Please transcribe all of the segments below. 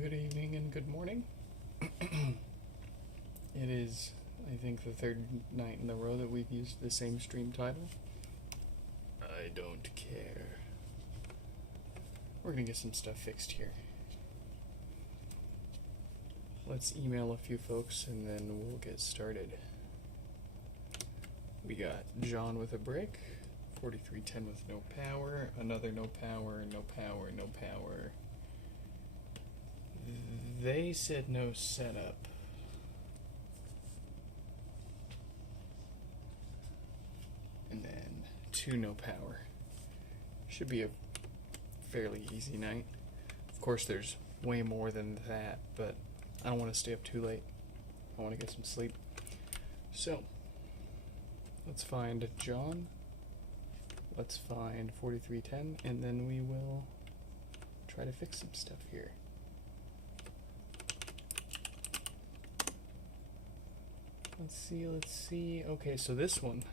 Good evening and good morning. It is, I think, the third night in a row that we've used the same stream title. I don't care. We're gonna get some stuff fixed here. Let's email a few folks and then we'll get started. We got John with a brick, 4310 with no power, another no power, no power, no power. They said no setup. And then 2 no power. Should be a fairly easy night. Of course there's way more than that, but I don't want to stay up too late. I want to get some sleep. So, let's find John. Let's find 4310, and then we will try to fix some stuff here. Let's see. Okay, so this one,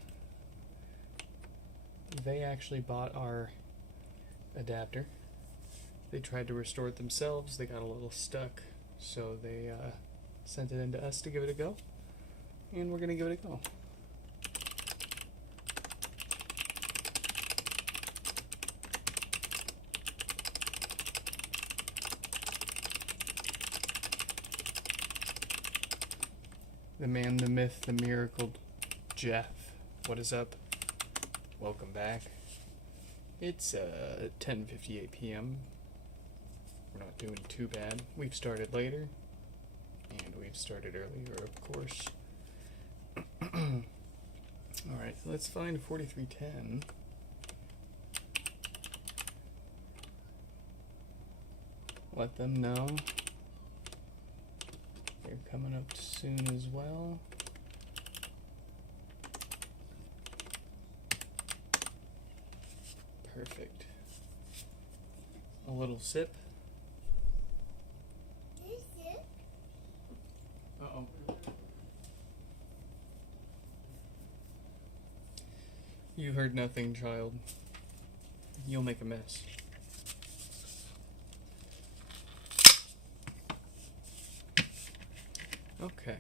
they actually bought our adapter. They tried to restore it themselves. They got a little stuck, so they sent it in to us to give it a go, and we're gonna give it a go. The man, the myth, the miracle, Jeff. What is up? Welcome back. It's 10:58 p.m. We're not doing too bad. We've started later, and we've started earlier, of course. Alright, let's find 4310. Let them know. They're coming up soon as well. Perfect. A little sip. Uh-oh. You heard nothing, child. You'll make a mess. Okay.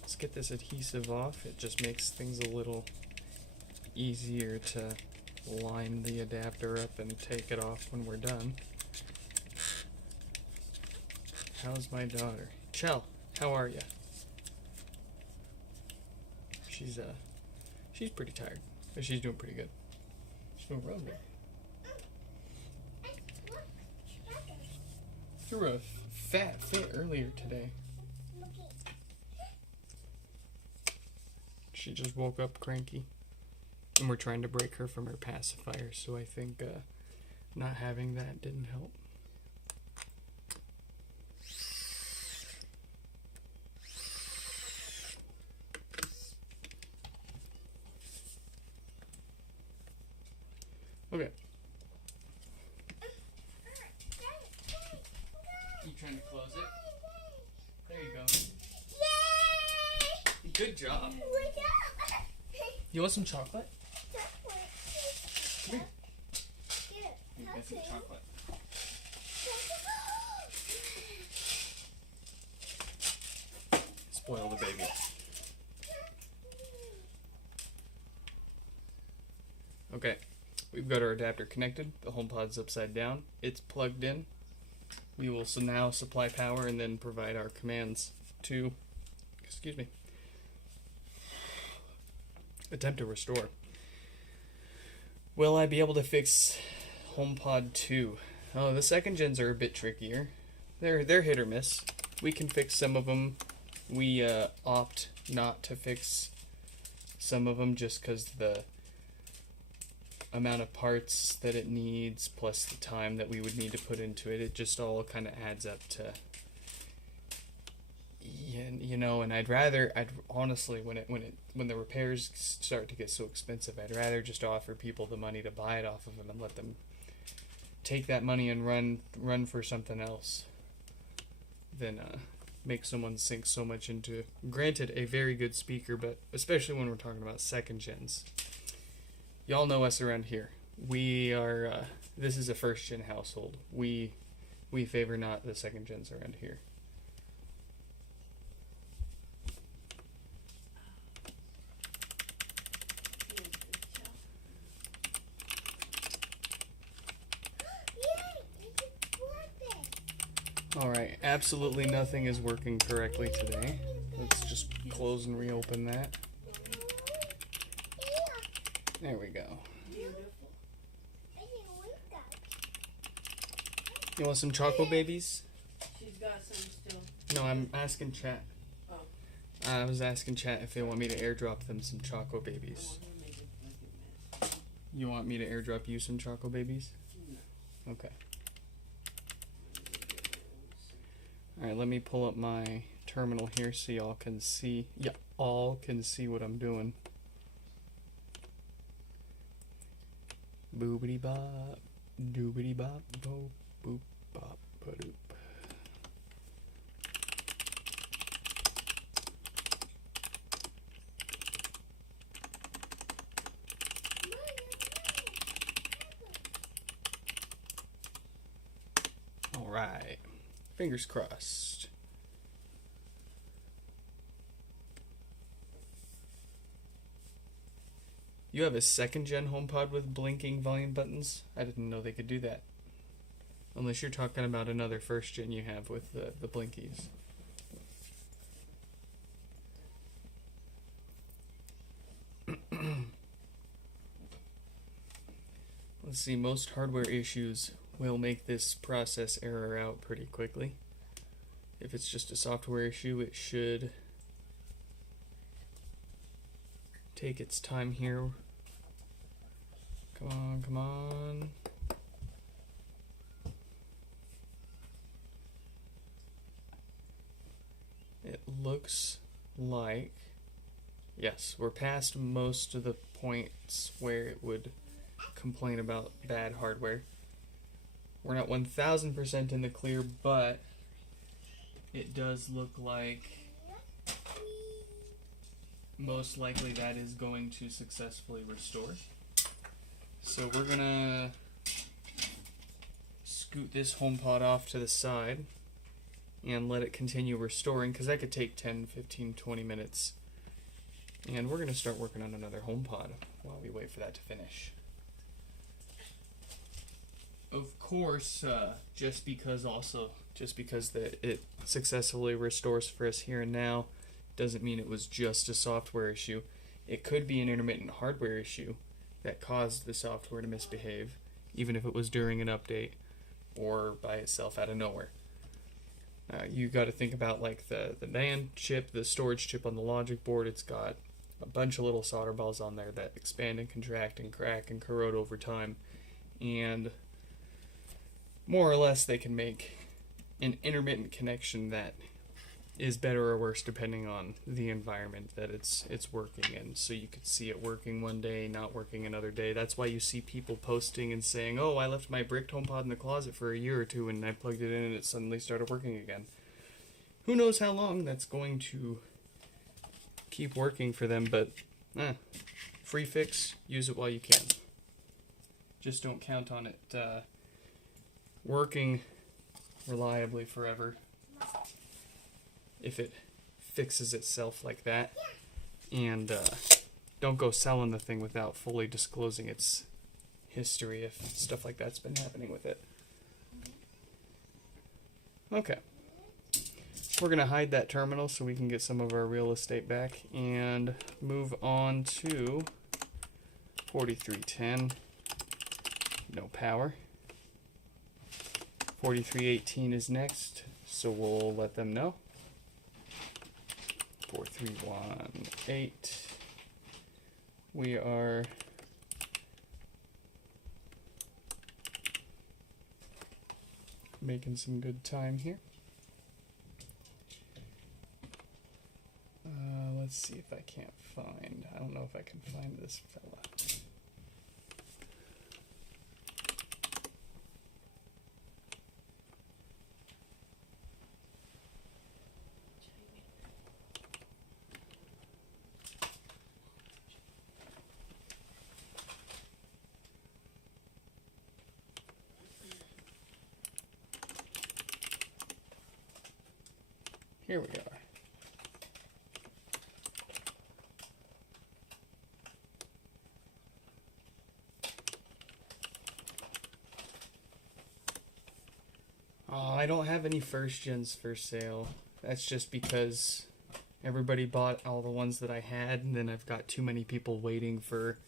Let's get this adhesive off. It just makes things a little easier to line the adapter up and take it off when we're done. How's my daughter? Chell, how are ya? She's pretty tired, but she's doing pretty good. She's doing real good. Threw a fat fit earlier today. She just woke up cranky, and we're trying to break her from her pacifier, so I think not having that didn't help. Okay. You trying to close it? There you go. Yay! Good job. You want some chocolate? Come here. You get some chocolate. Spoil the baby. Okay. We've got our adapter connected. The HomePod's upside down. It's plugged in. We will now supply power and then provide our commands to, attempt to restore. Will I be able to fix HomePod 2? Oh, the second gens are a bit trickier. They're hit or miss. We can fix some of them. We opt not to fix some of them just because the amount of parts that it needs plus the time that we would need to put into it, it just all kind of adds up to, you know, and I'd honestly, when the repairs start to get so expensive, I'd rather just offer people the money to buy it off of them and let them take that money and run for something else than make someone sink so much into, granted, a very good speaker, but especially when we're talking about second gens. Y'all know us around here. We are This is a first gen household. We favor not the second gens around here. Alright, absolutely nothing is working correctly today. Let's just close and reopen that. There we go. You want some Choco Babies? She's got some still. No, I'm asking chat. Oh. I was asking chat if they want me to airdrop them some Choco Babies. You want me to airdrop you some Choco Babies? No. Okay. Alright, let me pull up my terminal here so y'all can see. Yeah, all can see what I'm doing. Boobity bop, doobity bop, boop, boop, bop, ba-doop. Alright. Fingers crossed. You have a second gen HomePod with blinking volume buttons? I didn't know they could do that. Unless you're talking about another first gen you have with the blinkies. Let's see, most hardware issues will make this process error out pretty quickly. If it's just a software issue, it should take its time here. Come on, come on. It looks like, yes, we're past most of the points where it would complain about bad hardware. We're not 1000% in the clear, but it does look like most likely that is going to successfully restore. So we're gonna scoot this HomePod off to the side and let it continue restoring, because that could take 10, 15, 20 minutes. And we're gonna start working on another HomePod while we wait for that to finish. Of course, just because that it successfully restores for us here and now doesn't mean it was just a software issue. It could be an intermittent hardware issue that caused the software to misbehave, even if it was during an update or by itself out of nowhere. You got to think about like the NAND chip, the storage chip on the logic board. It's got a bunch of little solder balls on there that expand and contract and crack and corrode over time, and more or less they can make an intermittent connection that is better or worse depending on the environment that it's working in. So you could see it working one day, not working another day. That's why you see people posting and saying, oh, I left my bricked HomePod in the closet for a year or two and I plugged it in and it suddenly started working again. Who knows how long that's going to keep working for them, but free fix, use it while you can. Just don't count on it working reliably forever if it fixes itself like that, and don't go selling the thing without fully disclosing its history if stuff like that's been happening with it. Okay, we're gonna hide that terminal so we can get some of our real estate back and move on to 4310. No power. 4318 is next, so we'll let them know. 4318. We are making some good time here. Let's see if I can't find. I don't know if I can find this fella. here we are. Oh, I don't have any first gens for sale. That's just because everybody bought all the ones that I had, and then I've got too many people waiting for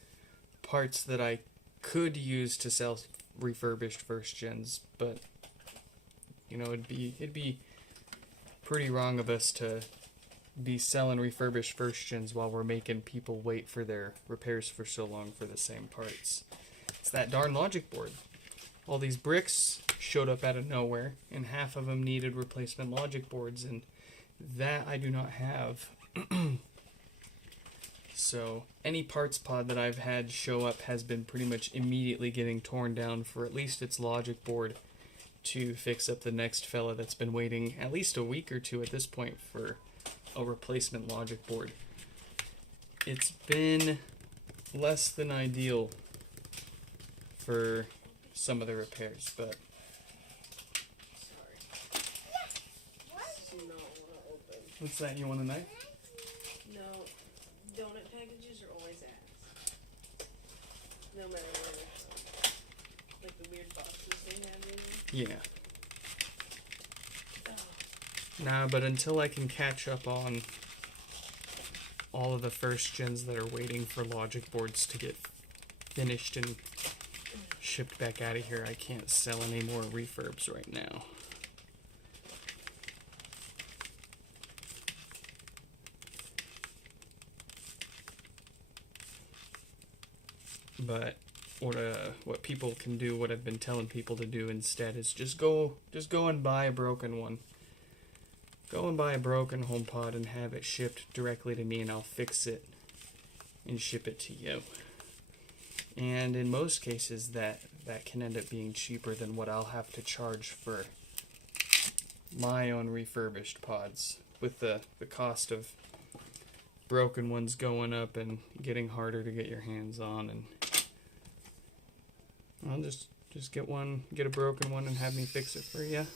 parts that I could use to sell refurbished first gens, but you know, it'd be pretty wrong of us to be selling refurbished first gens while we're making people wait for their repairs for so long for the same parts. It's that darn logic board. All these bricks showed up out of nowhere, and half of them needed replacement logic boards, and that I do not have. So any parts pod that I've had show up has been pretty much immediately getting torn down for at least its logic board to fix up the next fella that's been waiting at least a week or two at this point for a replacement logic board. It's been less than ideal for some of the repairs, but Sorry. Do not want to open. what's that? You want a knife? No, donut packages are always ass. No matter where they're from. Like the weird boxes they have in there. Yeah. Oh. Nah, but until I can catch up on all of the first gens that are waiting for logic boards to get finished and shipped back out of here, I can't sell any more refurbs right now. But what people can do, what I've been telling people to do instead, is just go and buy a broken one. Go and buy a broken HomePod and have it shipped directly to me, and I'll fix it and ship it to you. And in most cases, that can end up being cheaper than what I'll have to charge for my own refurbished pods, with the cost of broken ones going up and getting harder to get your hands on. And I'll just get a broken one and have me fix it for you.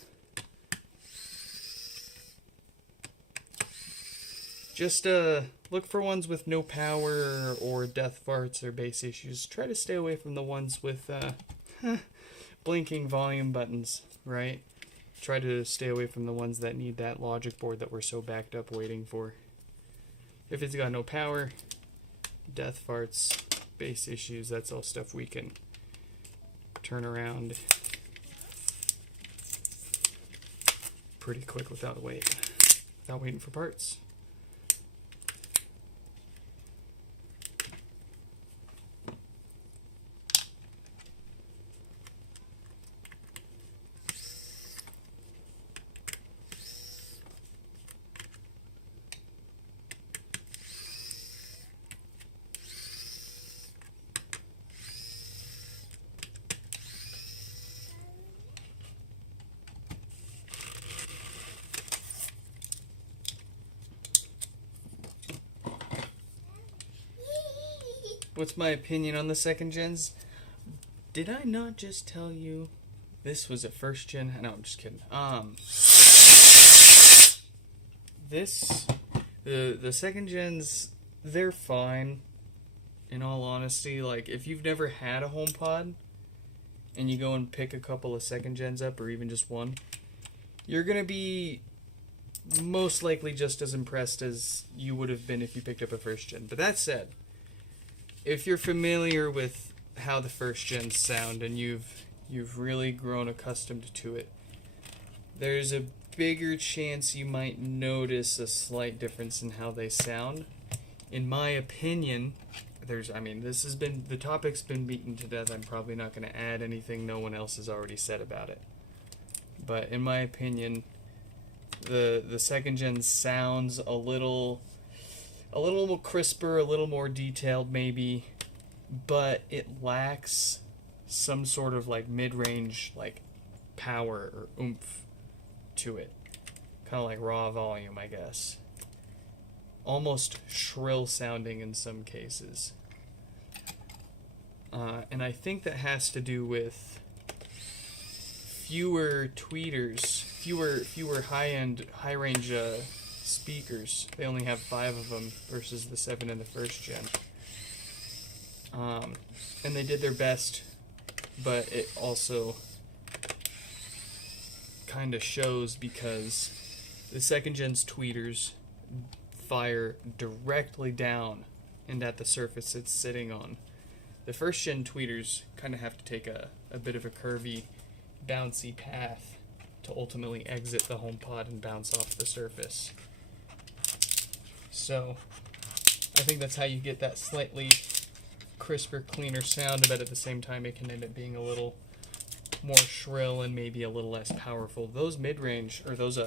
Just look for ones with no power or death farts or bass issues. Try to stay away from the ones with blinking volume buttons, right? Try to stay away from the ones that need that logic board that we're so backed up waiting for. If it's got no power, death farts, bass issues, that's all stuff we can turn around pretty quick without waiting for parts. What's my opinion on the second gens? Did I not just tell you this was a first gen? No, I'm just kidding. The second gens, they're fine. In all honesty, like if you've never had a HomePod and you go and pick a couple of second gens up, or even just one, you're gonna be most likely just as impressed as you would have been if you picked up a first gen. But that said, if you're familiar with how the first gens sound and you've really grown accustomed to it, there's a bigger chance you might notice a slight difference in how they sound. In my opinion, the topic's been beaten to death. I'm probably not going to add anything no one else has already said about it. But in my opinion, the second gen sounds a little crisper, a little more detailed maybe, but it lacks some sort of like mid-range like power or oomph to it. Kind of like raw volume, I guess. Almost shrill sounding in some cases. And I think that has to do with fewer tweeters fewer high range speakers. They only have 5 of them versus the 7 in the first gen. And they did their best, but it also kind of shows because the second gen's tweeters fire directly down and at the surface it's sitting on. The first gen tweeters kind of have to take a bit of a curvy, bouncy path to ultimately exit the HomePod and bounce off the surface. So I think that's how you get that slightly crisper, cleaner sound, but at the same time it can end up being a little more shrill and maybe a little less powerful. Those mid-range, or those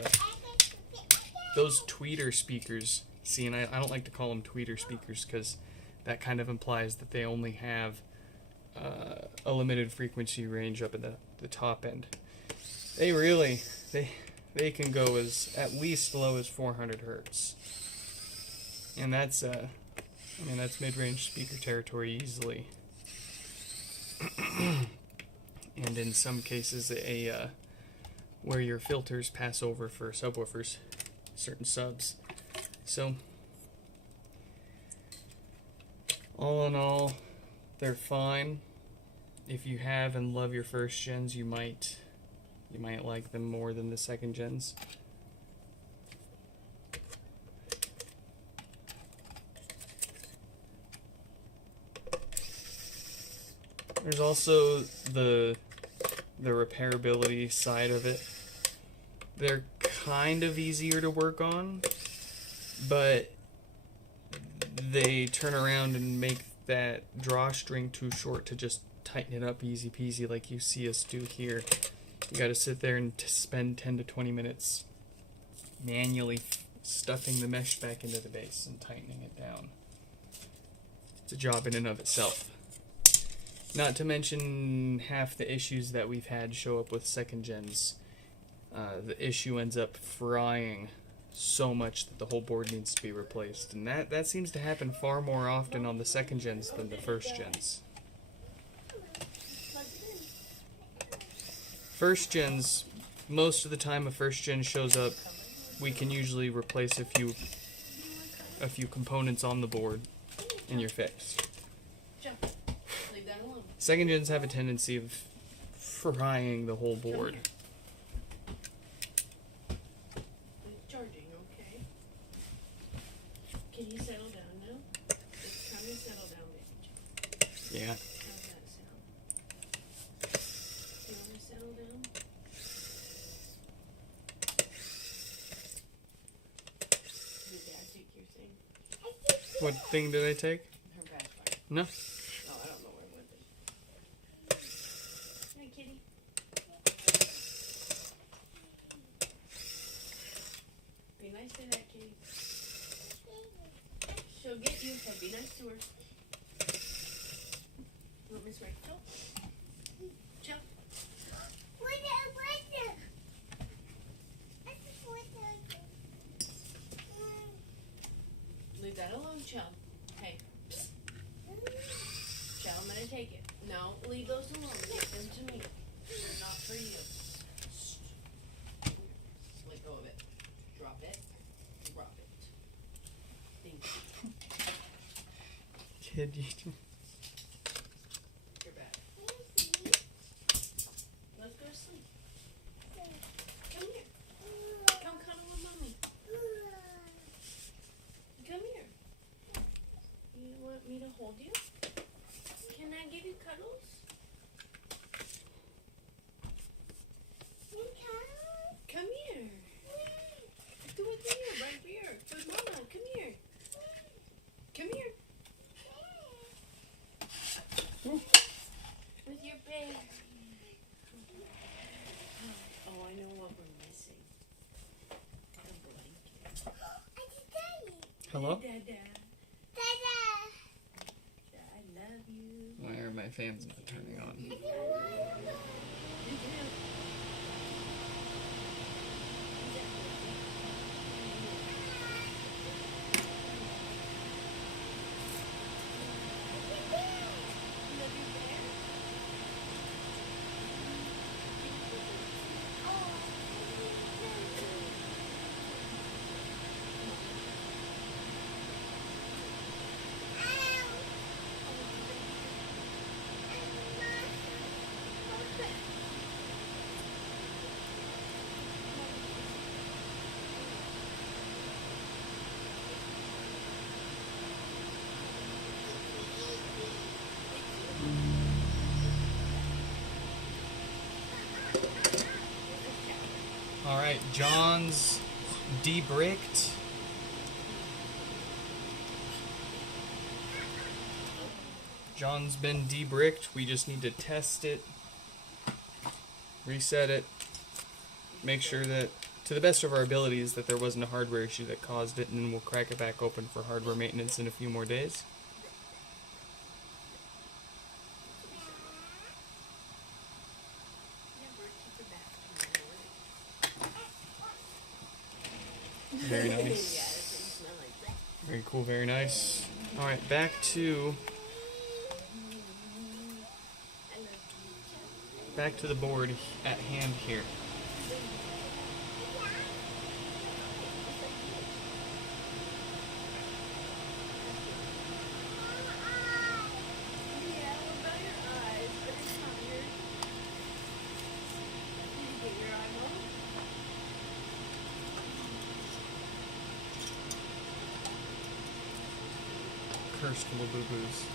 tweeter speakers, see, and I don't like to call them tweeter speakers because that kind of implies that they only have a limited frequency range up in the top end. They really, they can go as at least low as 400 hertz. And that's that's mid-range speaker territory easily. And in some cases, where your filters pass over for subwoofers, certain subs. So, all in all, they're fine. If you have and love your first gens, you might like them more than the second gens. There's also the repairability side of it. They're kind of easier to work on, but they turn around and make that drawstring too short to just tighten it up easy peasy like you see us do here. You gotta sit there and spend 10 to 20 minutes manually stuffing the mesh back into the base and tightening it down. It's a job in and of itself. Not to mention half the issues that we've had show up with second gens. The issue ends up frying so much that the whole board needs to be replaced. And that seems to happen far more often on the second gens than the first gens. First gens, most of the time a first gen shows up, we can usually replace a few components on the board and you're fixed. Second gens have a tendency of frying the whole board. Charging, okay. Can you settle down now? It's time to settle down, baby. Yeah. How's that sound? You want to settle down? Did Dad take your thing? What thing did I take? Her pacifier. No. Oh, I don't know where it went. Hi, kitty. Be nice to that kitty. She'll get you, so be nice to her. You want Miss Rachel? Chill. Leave that alone, Chum. Hey. Chum, I'm gonna take it. No, leave those alone. Give them to me. They're not for you. Let go of it. Drop it. Drop it. Thank you. Kid, you... You're back. Let's go to sleep. Come here. Come cuddle with mommy. Come here. You want me to hold you? Can I give you cuddles? Come here. Do it here, right here. With mama. Come here. Come here. With your baby. Oh, I know what we're missing. A blanket. Hello? Dada. I love you. Why are my fans not turning on? You do. Alright, John's de-bricked. John's been de-bricked. We just need to test it, reset it, make sure that, to the best of our abilities, that there wasn't a hardware issue that caused it, and then we'll crack it back open for hardware maintenance in a few more days. Very nice. Very cool, very nice. Alright, back to the board at hand here. Cursed little boo-boos.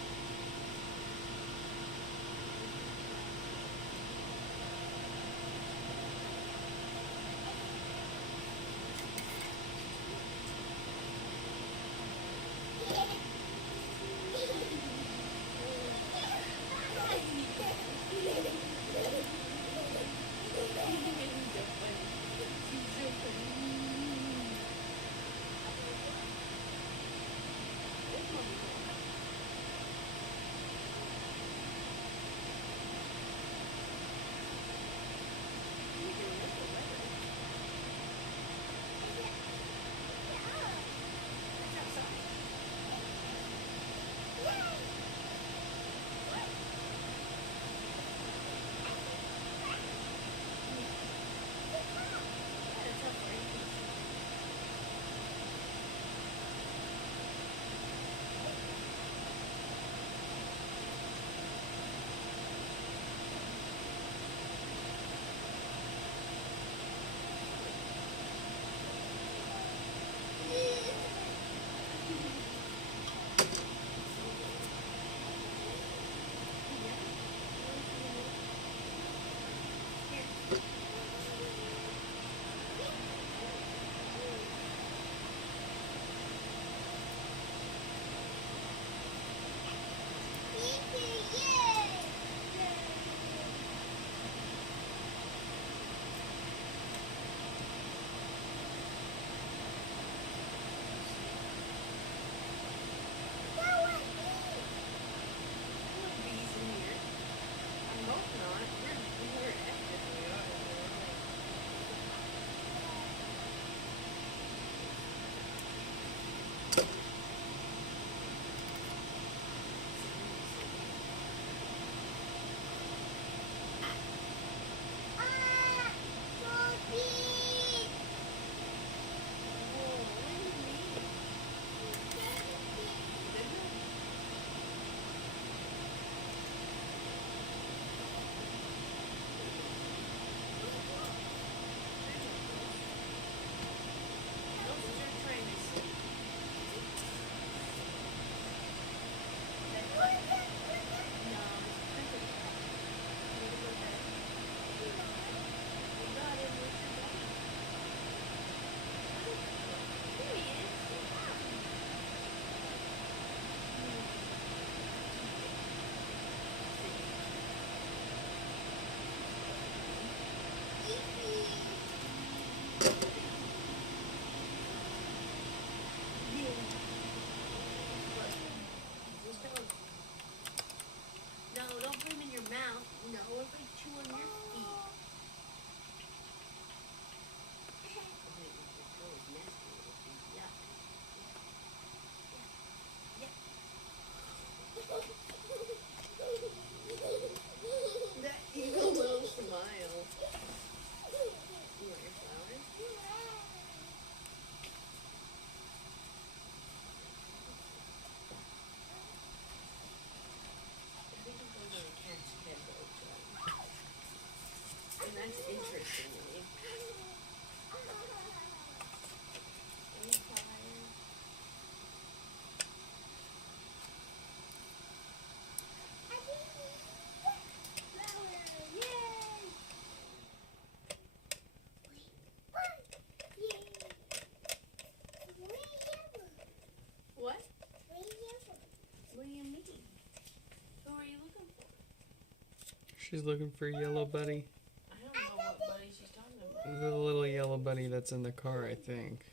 She's looking for Yellow Buddy. I don't know what buddy she's talking about. The little yellow bunny that's in the car, I think.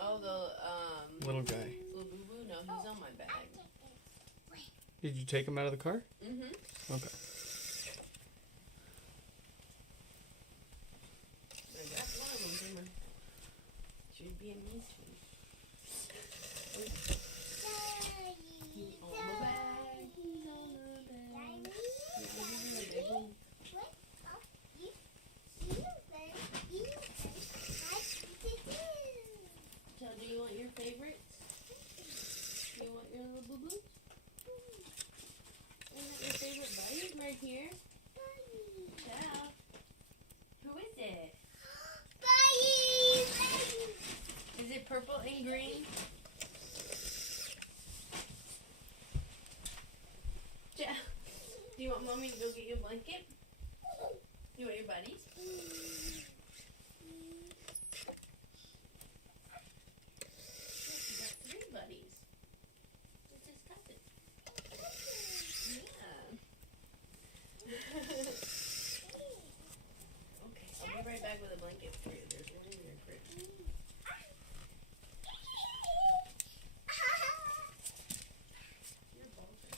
Oh, the Little guy. little boo boo. No, he's on my bag. Did you take him out of the car? Mm-hmm. Okay. I got one of them, didn't I? She's being mean to me. He's on the bag. He's on the bag. Yeah, he's in the big one. So, do you want your favorites? Do you want your little boo boos? Isn't that your favorite buddy right here? Yeah. Who is it? Is it purple and green? Yeah. Do you want mommy to go get you a blanket? You want your buddies? You got 3 buddies. It's his cousin. Yeah. Okay, I'll be right back with a blanket for you. There's one in your fridge. Your balls are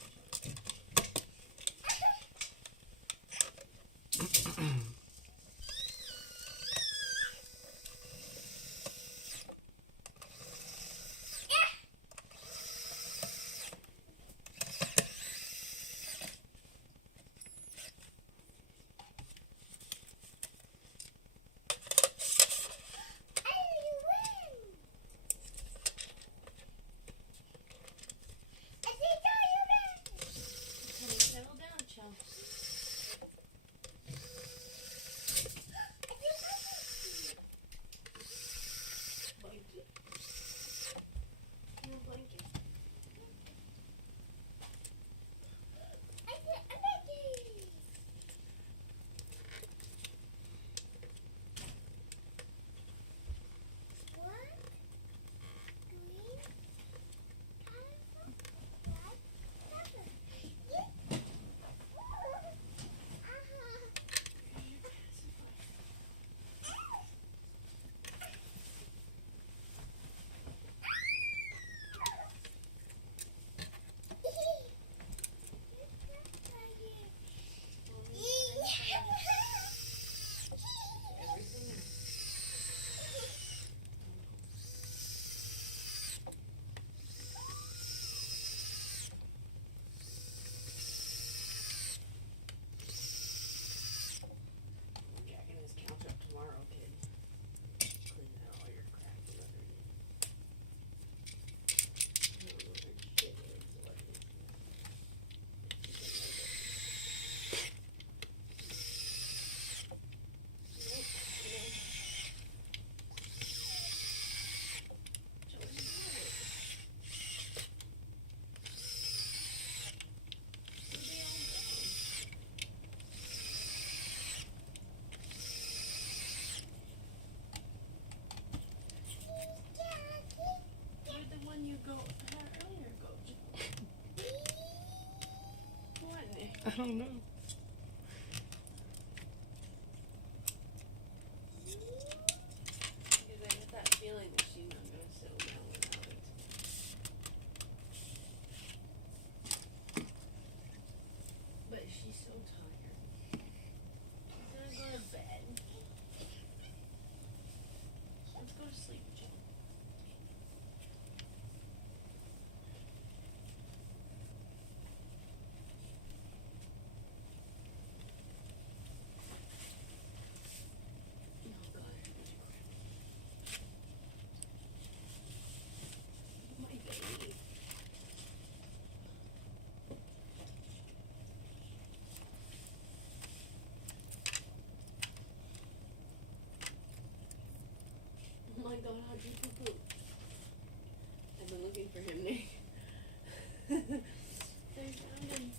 Honey, settle down, chum. Blanket. You want a blanket? Jacking his counter up tomorrow, kid. Clean out all your crap and underneath. I don't know where shit is, so I can- You're the one you go had earlier, go. What, Nick? I don't know. Because I get that feeling that she's not going to settle down without it. But she's so tired. She's gonna go to bed. Let's go to sleep, Jim. Oh God, my baby. Oh my God, how'd you poo-poo? I've been looking for him, Nick. I found him.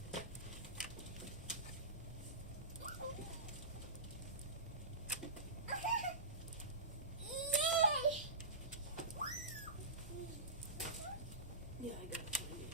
Yeah, I gotta find him.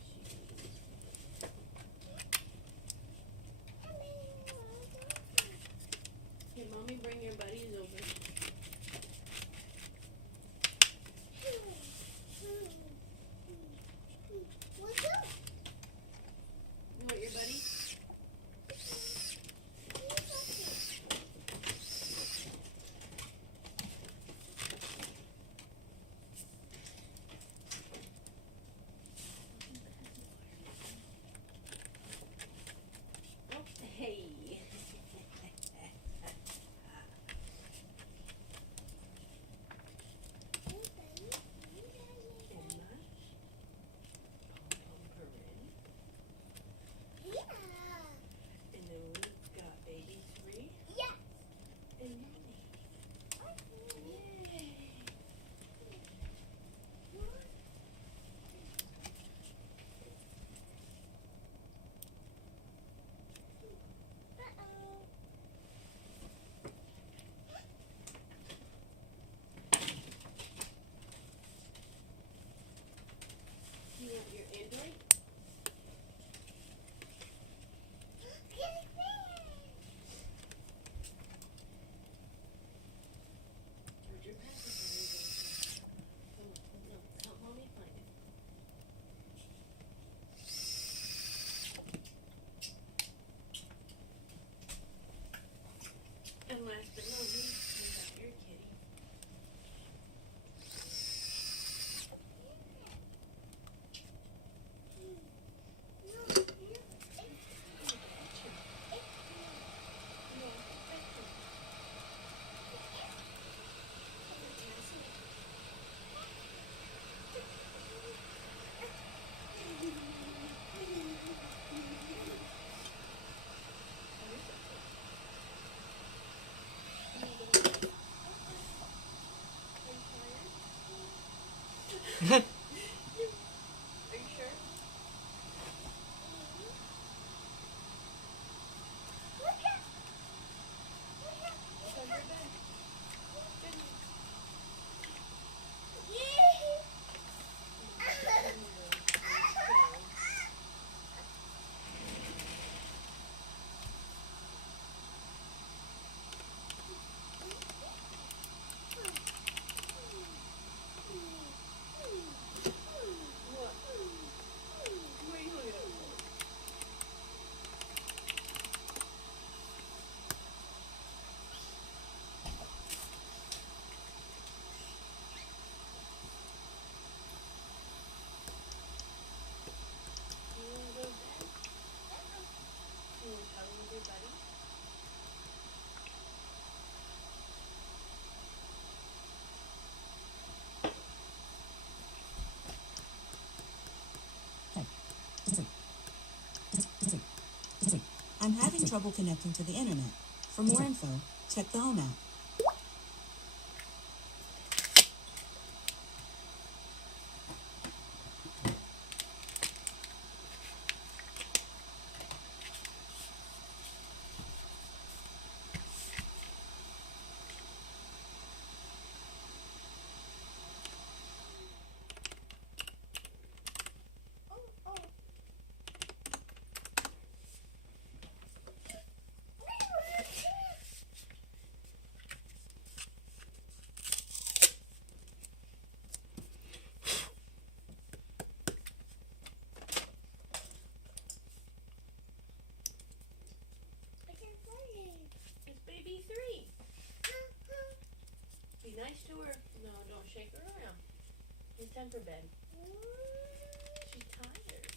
Are you sure? It's under bed. Good. What? What are you looking at? You wanna go to bed? You wanna cuddle with your buddy? I'm having trouble connecting to the internet. For more info, check the Home app. It's baby 3. Be nice to her. No, don't shake her around. It's time for bed. She's tired.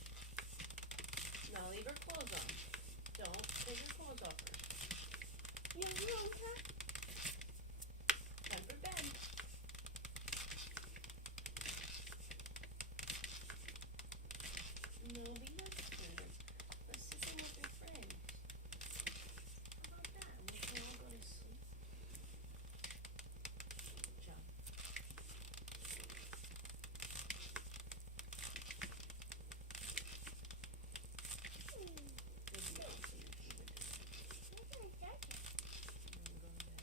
Now leave her clothes on. Don't take her clothes off her. Time for bed. No, be nice to her. Let's sit in with your friends. How about that? We can all go to sleep. Good job. Good job. You can go to bed.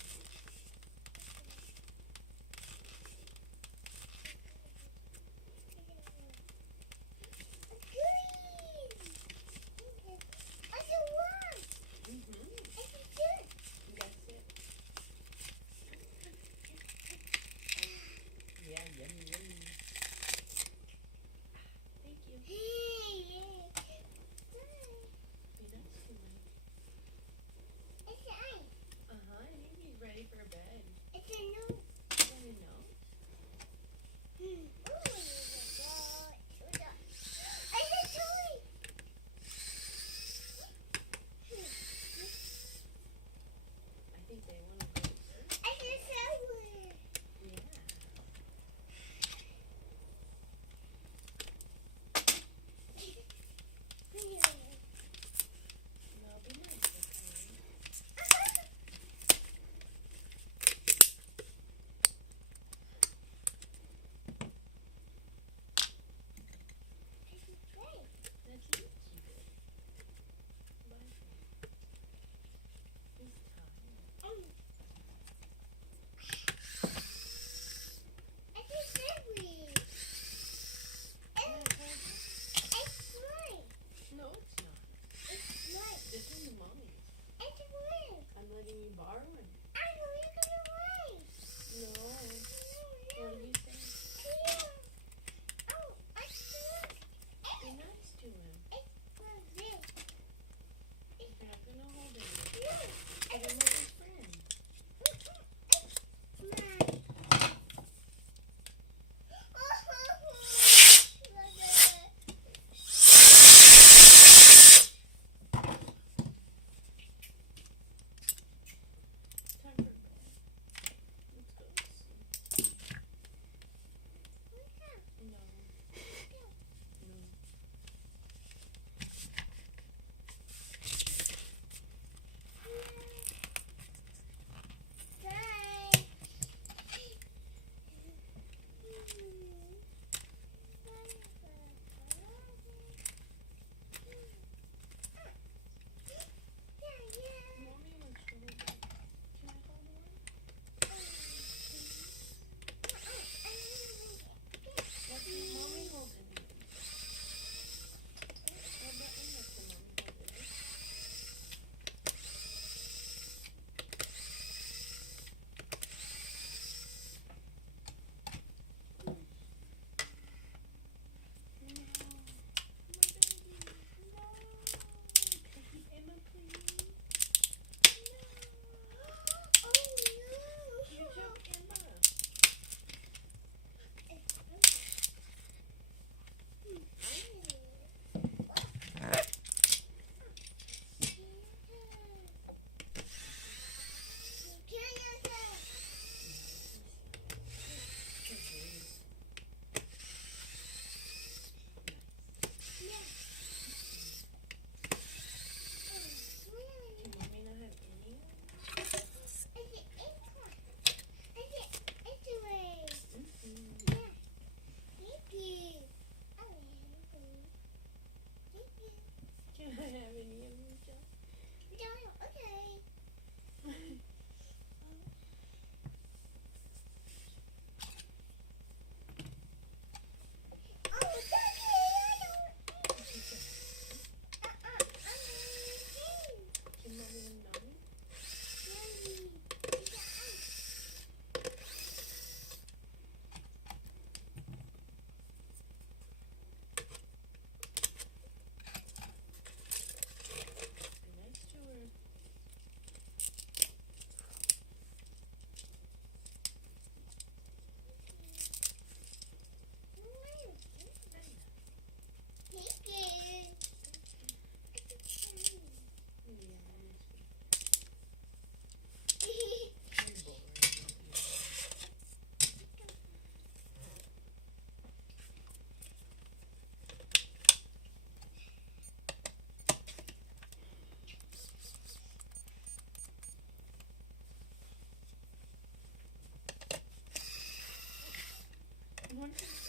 one, two, three.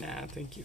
Nah, thank you.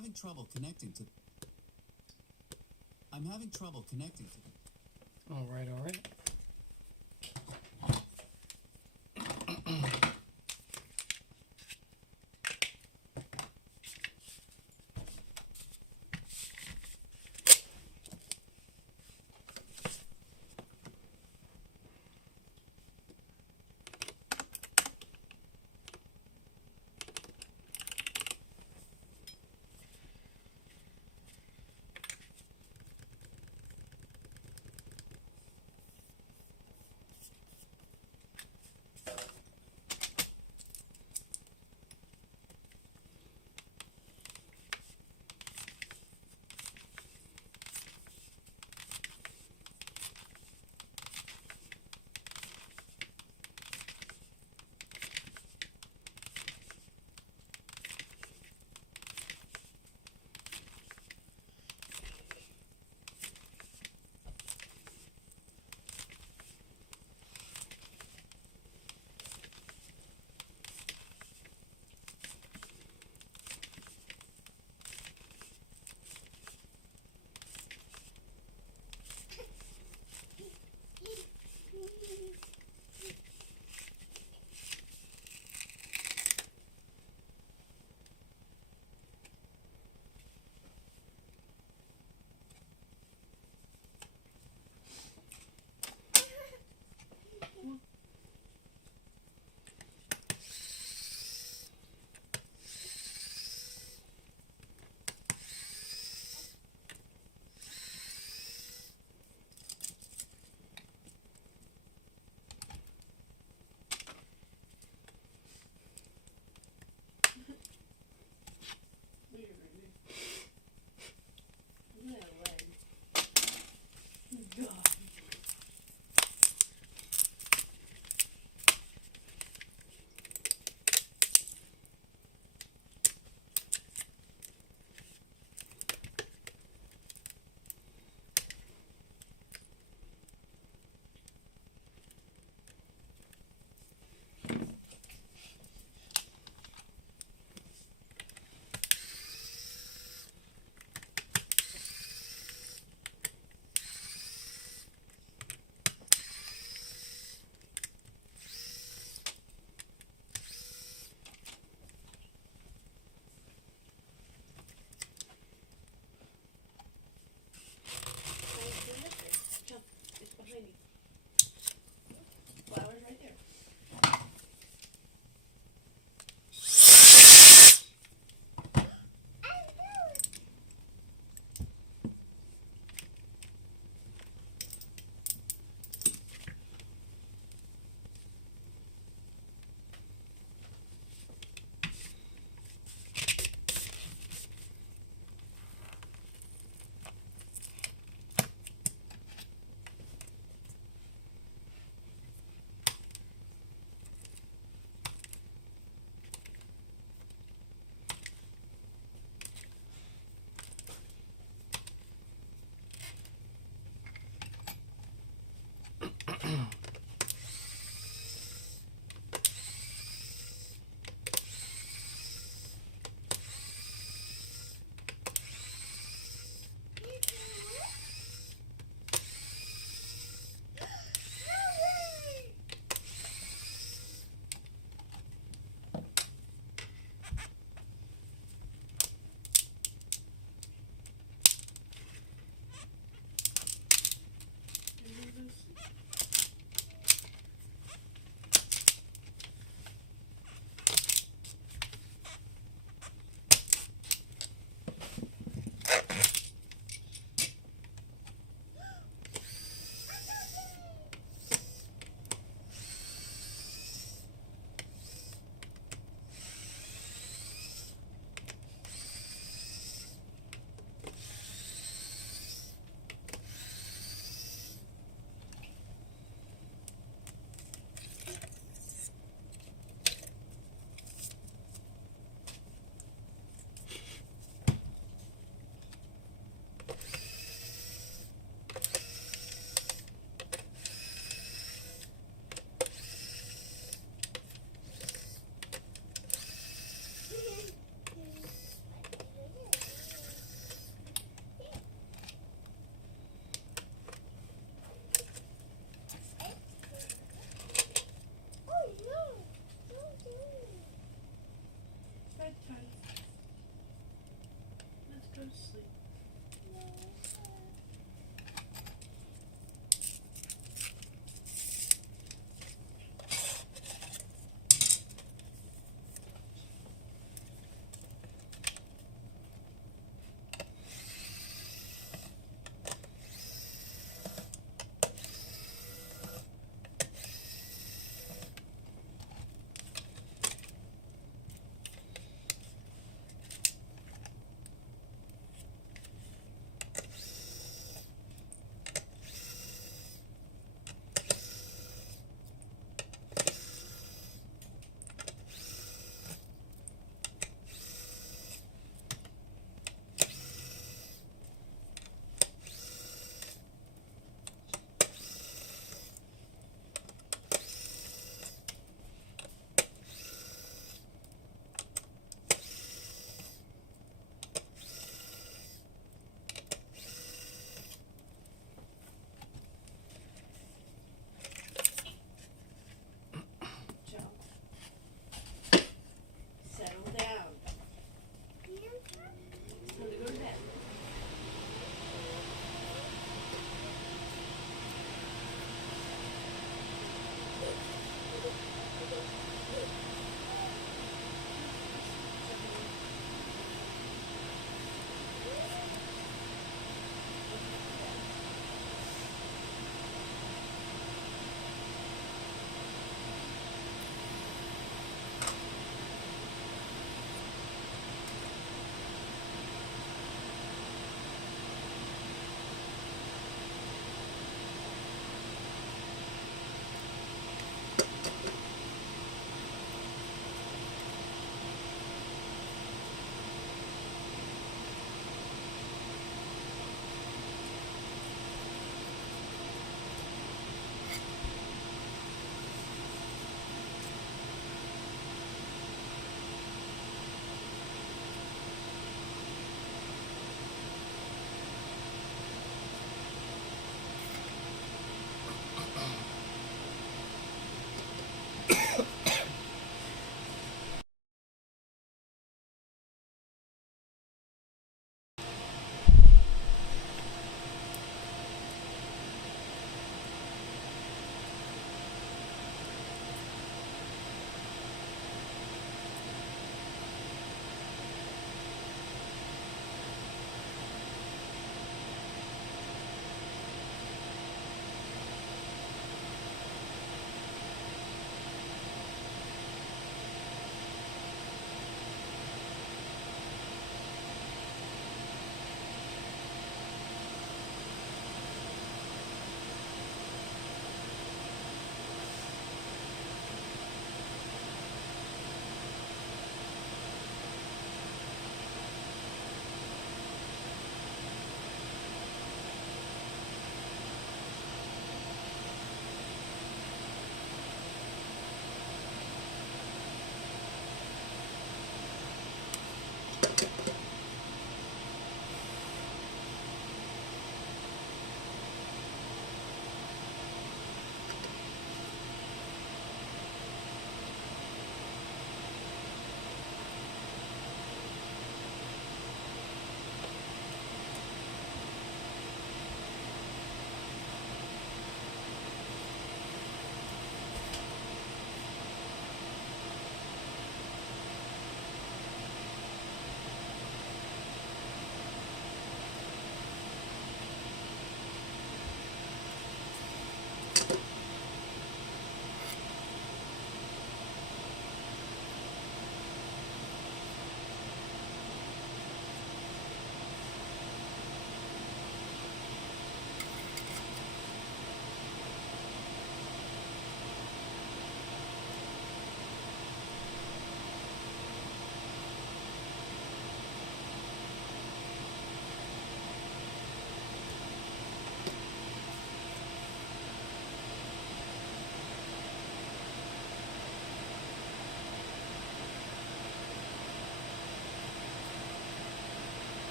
having trouble connecting to. I'm having trouble connecting to. All right, all right.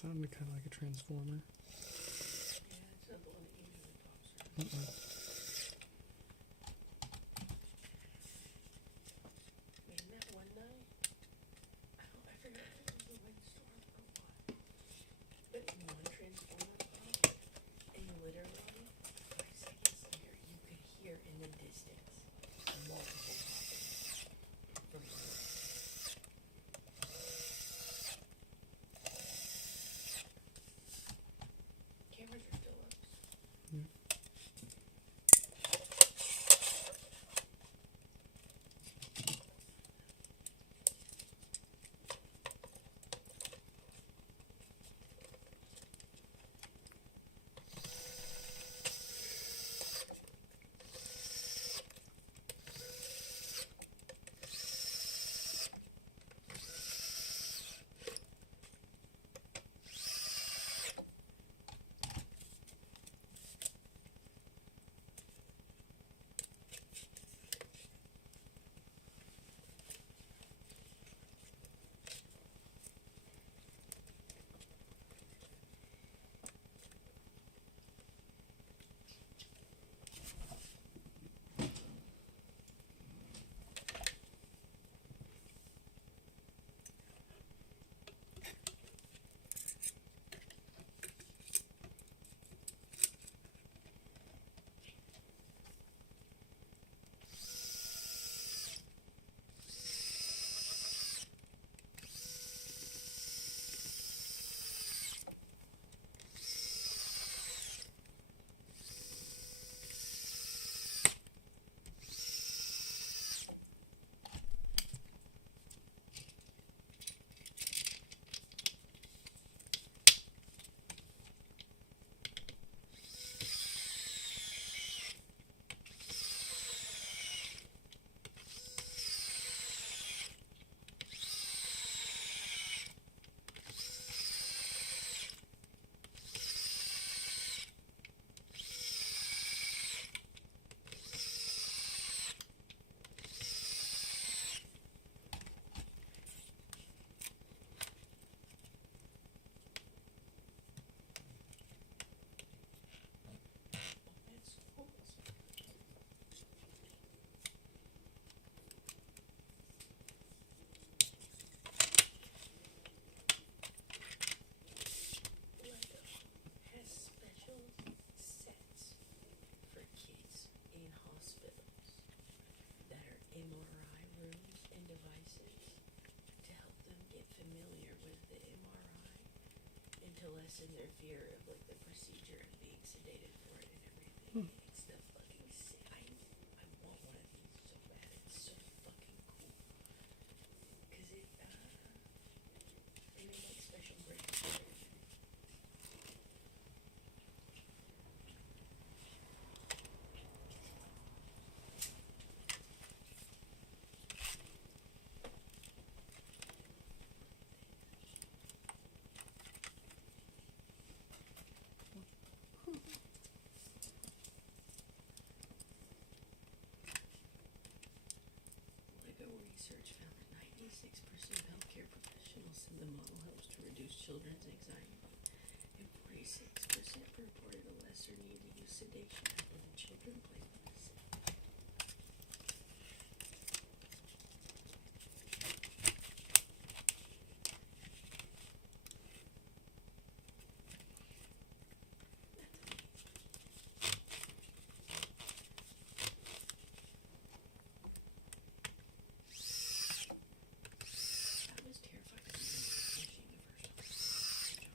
Sounded kind of like a transformer. Yeah, it's not the one that usually pops. Mm-mm. Man, that one night, I forgot if it was a windstorm or what. But one transformer popped, and literally, 5 seconds later, you could hear in the distance multiple popping from one. Cameras are still up. Yeah. That's awesome. Lego has special sets for kids in hospitals that are MRI rooms and devices to help them get familiar with the MRI and to lessen their fear of like the procedure and being sedated for it and everything. It's the fucking sick. I want one of these so bad. It's so fucking cool. Cause they make like special grades for everything. Lego research found that 96% of healthcare professionals said the model helps to reduce children's anxiety, and 46% reported a lesser need to use sedation after the children play with the set. I was terrified of using the machine the first time.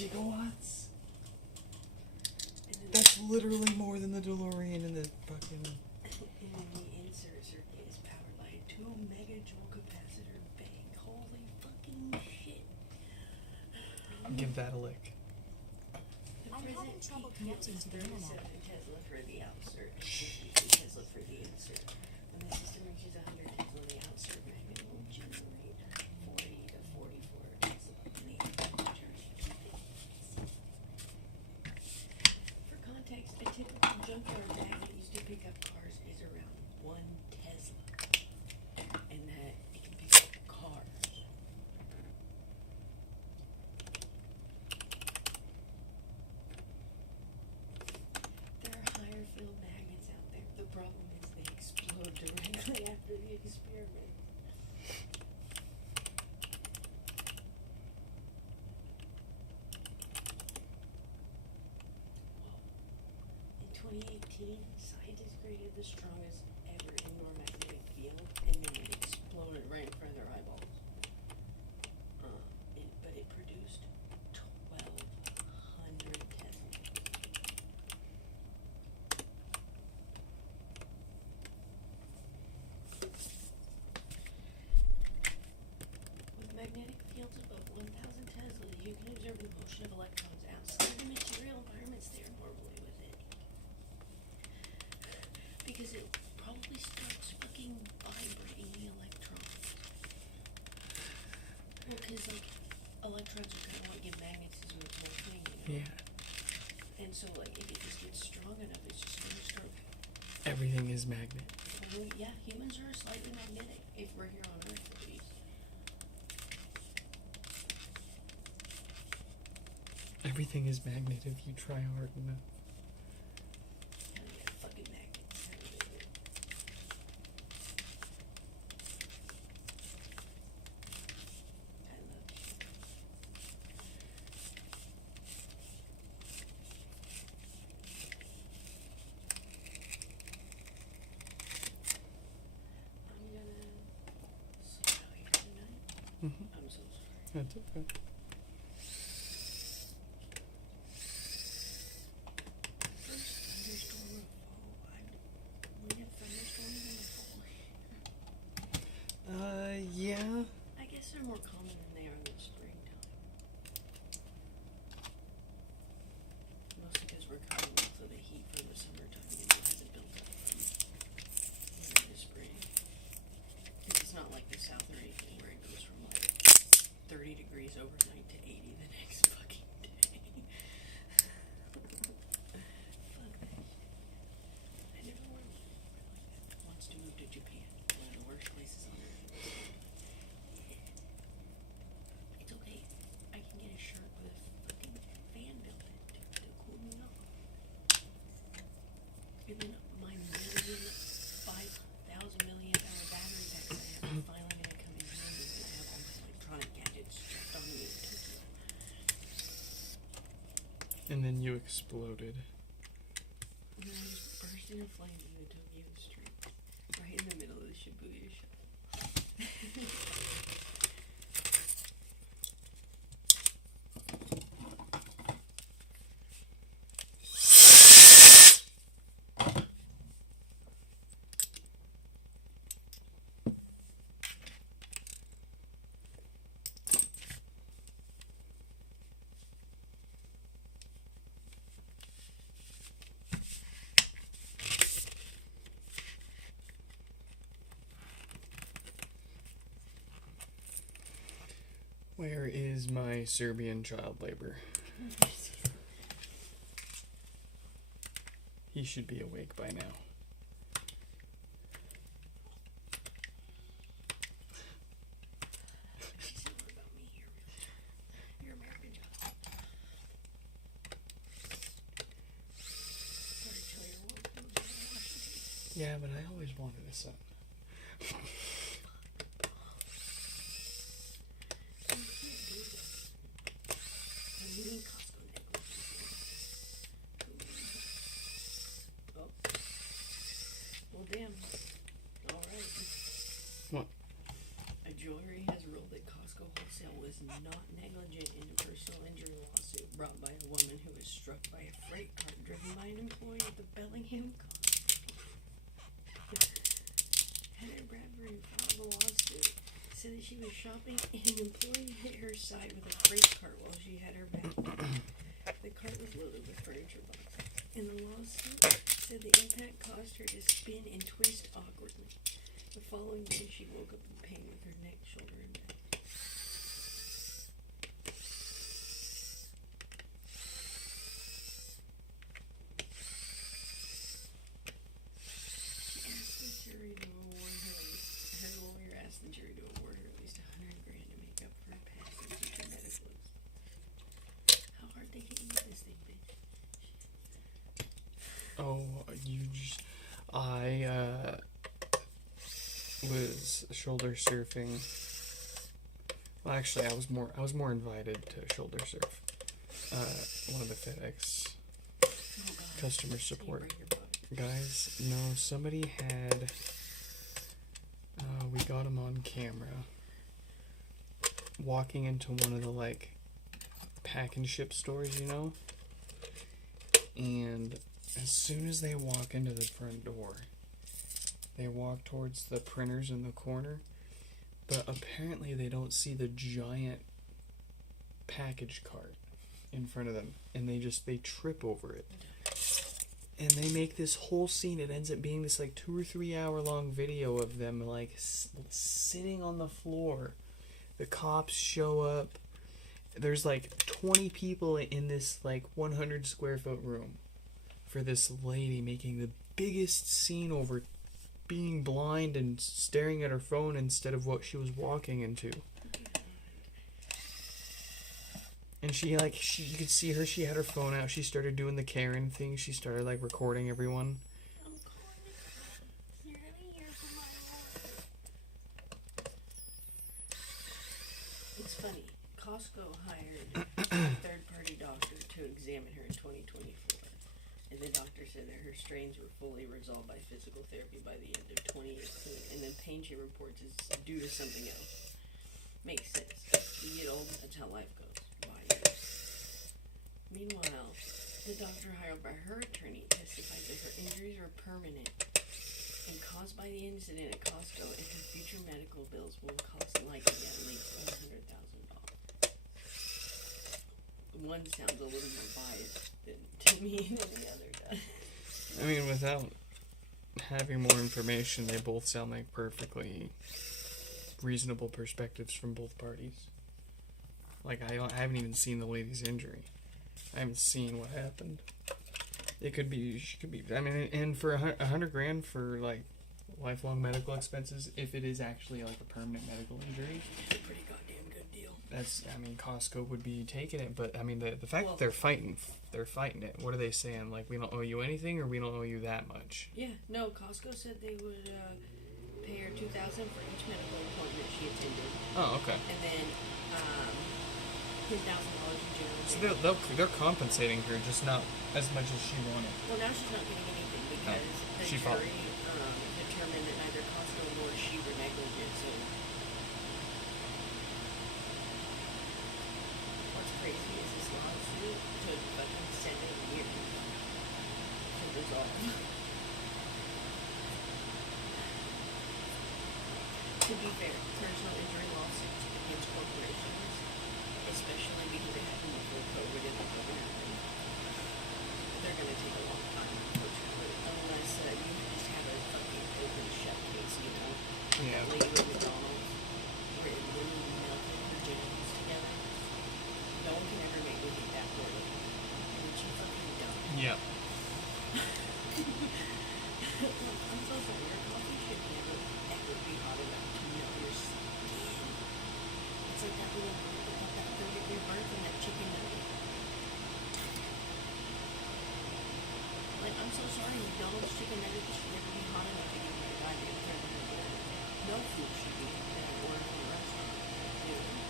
gigawatts? And then, That's literally more than the DeLorean and the fucking... and then the insert circuit is powered by a 2 megajoule capacitor bank. Holy fucking shit. Give that a lick. The I'm having present trouble peak connecting yield is to the internet. 37 Tesla for the outsert and 52 Tesla for the insert. When the system reaches 100 Tesla, the outsert magnet will generate 40 to 44 Tesla in the charge. For context, a typical junkyard magnet used to pick up cars is around 1 Tesla. And that it can pick up cars. There are higher field magnets out there. The problem is they explode directly after the experiment. In 2018, scientists created the strongest ever indoor magnetic field, and then it exploded right in front of their eyeballs. But it produced 1,200 Tesla. With magnetic fields above 1,000 Tesla, you can observe the motion of electrons outside the material environments they are normally within. Because it probably starts fucking vibrating the electrons. Well, because, like, electrons are kind of what give magnetism its whole thing, you know? Yeah. And so, like, if it just gets strong enough, it's just going to start. Everything is magnet. Well, yeah, humans are slightly magnetic if we're here on Earth, at least. Everything is magnet if you try hard enough. Hell yeah, fucking magnets. Hell yeah. I love shit. I'm gonna sleep out here tonight. Mm-hmm. I'm so sorry. That's okay. First thunderstorm of fall. We have thunderstorms in the fall. Yeah. I guess they're more common than they are in the springtime. Mostly because we're coming off of the heat from the summertime and it hasn't built up from the spring. Because it's not like the south or anything where it goes from like 30 degrees overnight to 80 the next fucking day. Fuck that shit. I never wanted to wants to move to Japan, one of the worst places on earth. It's okay. I can get a shirt with a fucking fan built in to cool me off. And then my 5,000 million hour battery packs I have are finally gonna come in handy when I have all my electronic gadgets strapped on me in Tokyo. And then you exploded. And then I just burst into flames in the Tokyo street, right in the middle of the Shibuya show. Where is my Serbian child labor? He should be awake by now. She said, what about me here? You're American child. Sorry, tell your world in Washington. Yeah, but I always wanted a son. You can't do that. You need Costco necklaces. Oh. Well, damn. Alright. What? A jury has ruled that Costco wholesale was not negligent in a personal injury lawsuit, brought by a woman who was struck by a freight car driven by an employee at the Bellingham Heather Bradbury filed a lawsuit. Said that she was shopping and an employee hit her side with a freight cart while she had her back. The cart was loaded with furniture boxes. And the lawsuit said the impact caused her to spin and twist awkwardly. The following day, she woke up in pain with her neck, shoulder, and back. Her lawyer asked the jury to award her at least $100,000 to make up for her past and future medical bills. How hard they hit you with this thing, bitch? Oh, I was shoulder surfing. Well, actually, I was more invited to shoulder surf. One of the FedEx customer support guys. No, somebody had. We got him on camera walking into one of the like pack and ship stores, you know. And as soon as they walk into the front door, they walk towards the printers in the corner, but apparently they don't see the giant package cart in front of them, and they trip over it. And they make this whole scene. It ends up being this like 2 or 3 hour long video of them like sitting on the floor. The cops show up. There's like 20 people in this like 100 square foot room for this lady making the biggest scene over being blind and staring at her phone instead of what she was walking into. And you could see her, she had her phone out, she started doing the Karen thing, she started like recording everyone. I'm calling the cops. You're here for my lawyer. It's funny. Costco hired a third-party doctor to examine her in 2024. And the doctor said that her strains were fully resolved by physical therapy by the end of 2018. And then pain she reports is due to something else. Makes sense. You get old, that's how life goes. Meanwhile, the doctor hired by her attorney testified that her injuries were permanent and caused by the incident at Costco, and her future medical bills will cost likely at least $100,000. One sounds a little more biased to me than the other does. I mean, without having more information, they both sound like perfectly reasonable perspectives from both parties. Like, I haven't even seen the lady's injury. I haven't seen what happened. She could be, I mean, and for $100,000 for, like, lifelong medical expenses, if it is actually, like, a permanent medical injury. It's a pretty goddamn good deal. Costco would be taking it, but, I mean, the fact that they're fighting it. What are they saying? Like, we don't owe you anything, or we don't owe you that much? Yeah, no, Costco said they would, pay her $2,000 for each medical appointment she attended. Oh, okay. And then, $10,000 in general. So they're compensating her, just not as much as she wanted. Well, now she's not getting anything because the she fought. jury determined that neither Costco nor she were negligent. So what's crazy is this lawsuit took fucking 7 years to resolve. To be fair, personal injury lawsuits against corporations, especially because it happened before COVID and the COVID happened, they're going to take a long time, unfortunately, unless you just have a fucking open shut case, you know? Yeah. That lady with McDonald's, where it literally melted her jams together. No one can ever make me think that poorly. And then she fucking died. Yeah. Look, I'm so sorry, your coffee should never, ever be hot enough to melt your skin. It's like that little bird that got that 30-degree burn from that chicken nugget. Like, I'm so sorry, McDonald's chicken nuggets should never be hot enough to give me a goddamn 30-degree burn. No food should be that I order from a restaurant. Dude.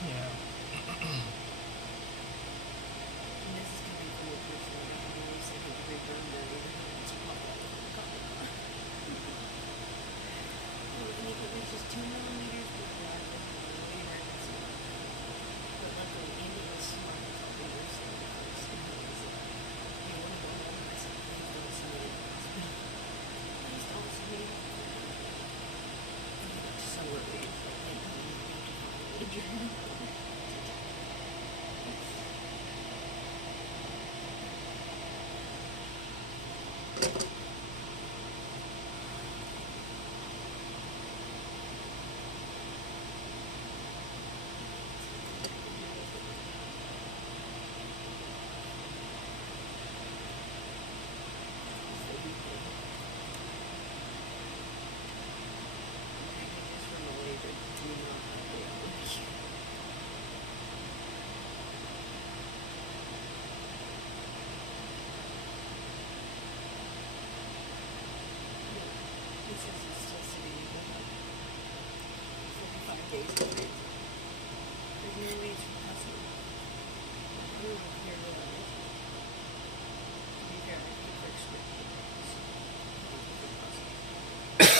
Yeah. And this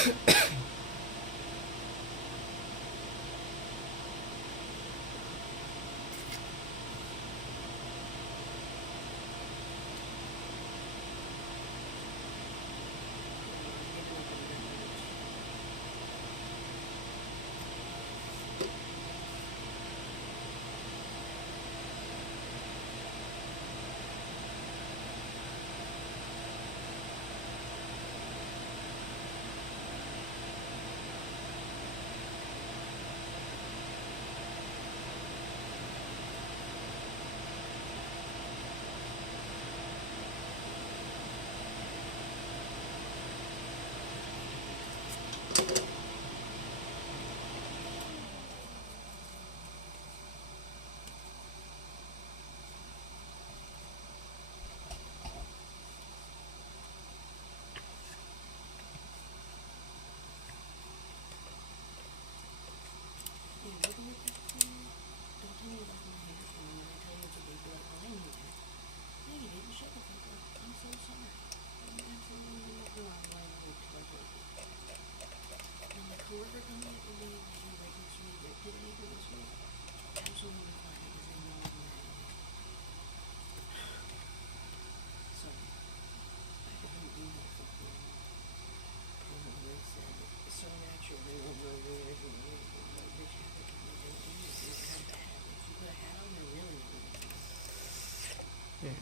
Yeah, what do you think? Don't tell me about my hair from when I tell you it's a big black line here. No, you didn't. Shut the fuck up. I'm so sorry. I'm absolutely not going to lie to you. And my coworker told me the day that you right next to me ripped it over this week. Absolutely fine because they know I'm mad at it. So, I couldn't do that fucking probably said. So naturally, we'll know you're originally like, bitch, have it kind of thing. You never had that. If you put a hat on, they're really not going to know. Yeah.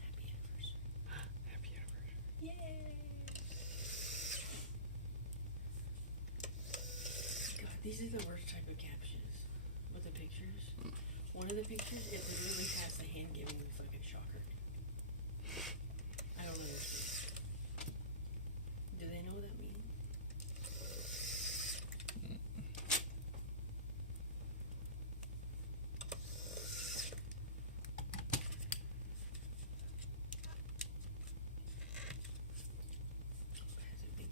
Happy anniversary. Happy anniversary. Yay! God, these are the worst type of captions with the pictures. One of the pictures, it literally has the hand giving me fucking shocker. I don't understand. Do they know what that means? Has a big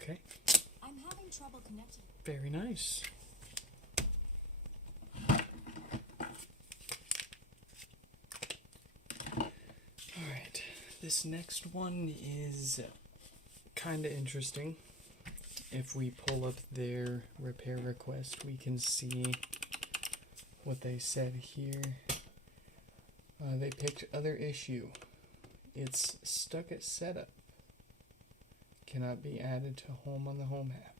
Okay, I'm having trouble connecting. very nice. Alright, this next one is kind of interesting. If we pull up their repair request, we can see what they said here. They picked other issue. It's stuck at setup. Cannot be added to home on the home app.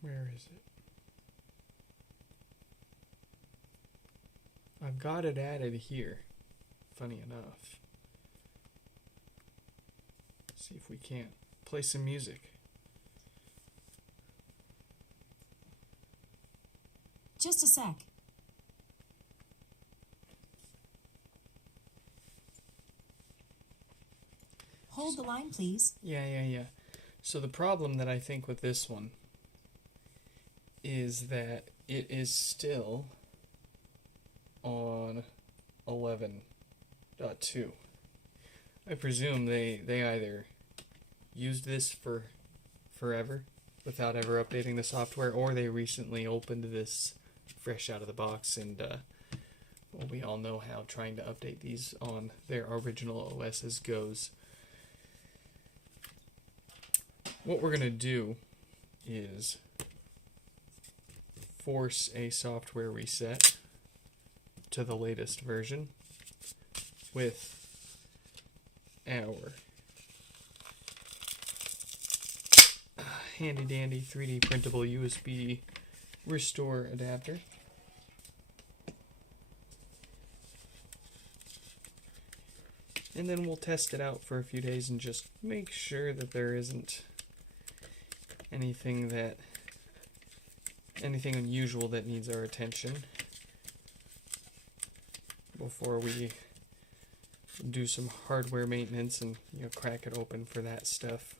Where is it? I've got it added here, funny enough. See if we can't play some music. Just a sec. Hold the line, please. Yeah. So the problem that I think with this one is that it is still on 11.2. I presume they either used this for forever without ever updating the software, or they recently opened this fresh out of the box, and well, we all know how trying to update these on their original OSs goes. What we're going to do is force a software reset to the latest version with our handy dandy 3D printable USB restore adapter. And then we'll test it out for a few days and just make sure that there isn't anything unusual that needs our attention before we do some hardware maintenance and crack it open for that stuff.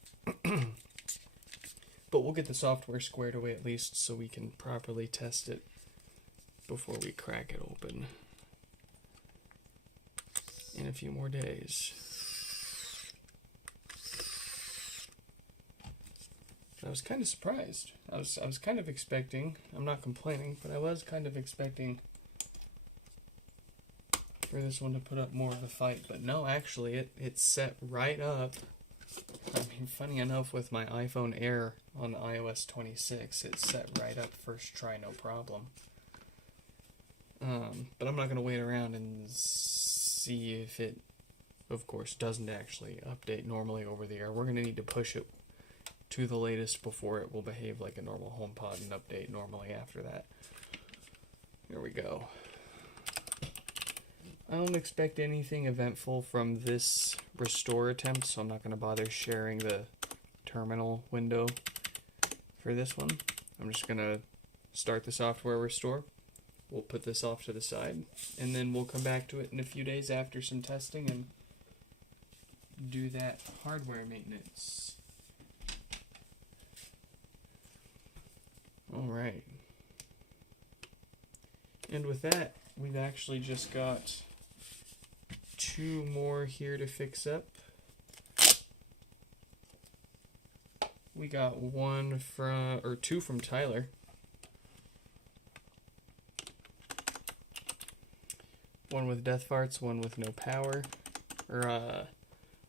But we'll get the software squared away at least so we can properly test it before we crack it open in a few more days. I was kind of surprised. I was kind of expecting, I'm not complaining, but I was kind of expecting for this one to put up more of a fight, but no, actually it set right up. I mean, funny enough, with my iPhone Air on iOS 26, it set right up first try, no problem. But I'm not going to wait around and see if it, of course, doesn't actually update normally over the air. We're going to need to push it to the latest before it will behave like a normal HomePod and update normally after that. Here we go. I don't expect anything eventful from this restore attempt, so I'm not going to bother sharing the terminal window for this one. I'm just going to start the software restore. We'll put this off to the side, and then we'll come back to it in a few days after some testing and do that hardware maintenance. Alright. And with that, we've actually just got 2 more here to fix up. We got 2 from Tyler. One with death farts, one with no power.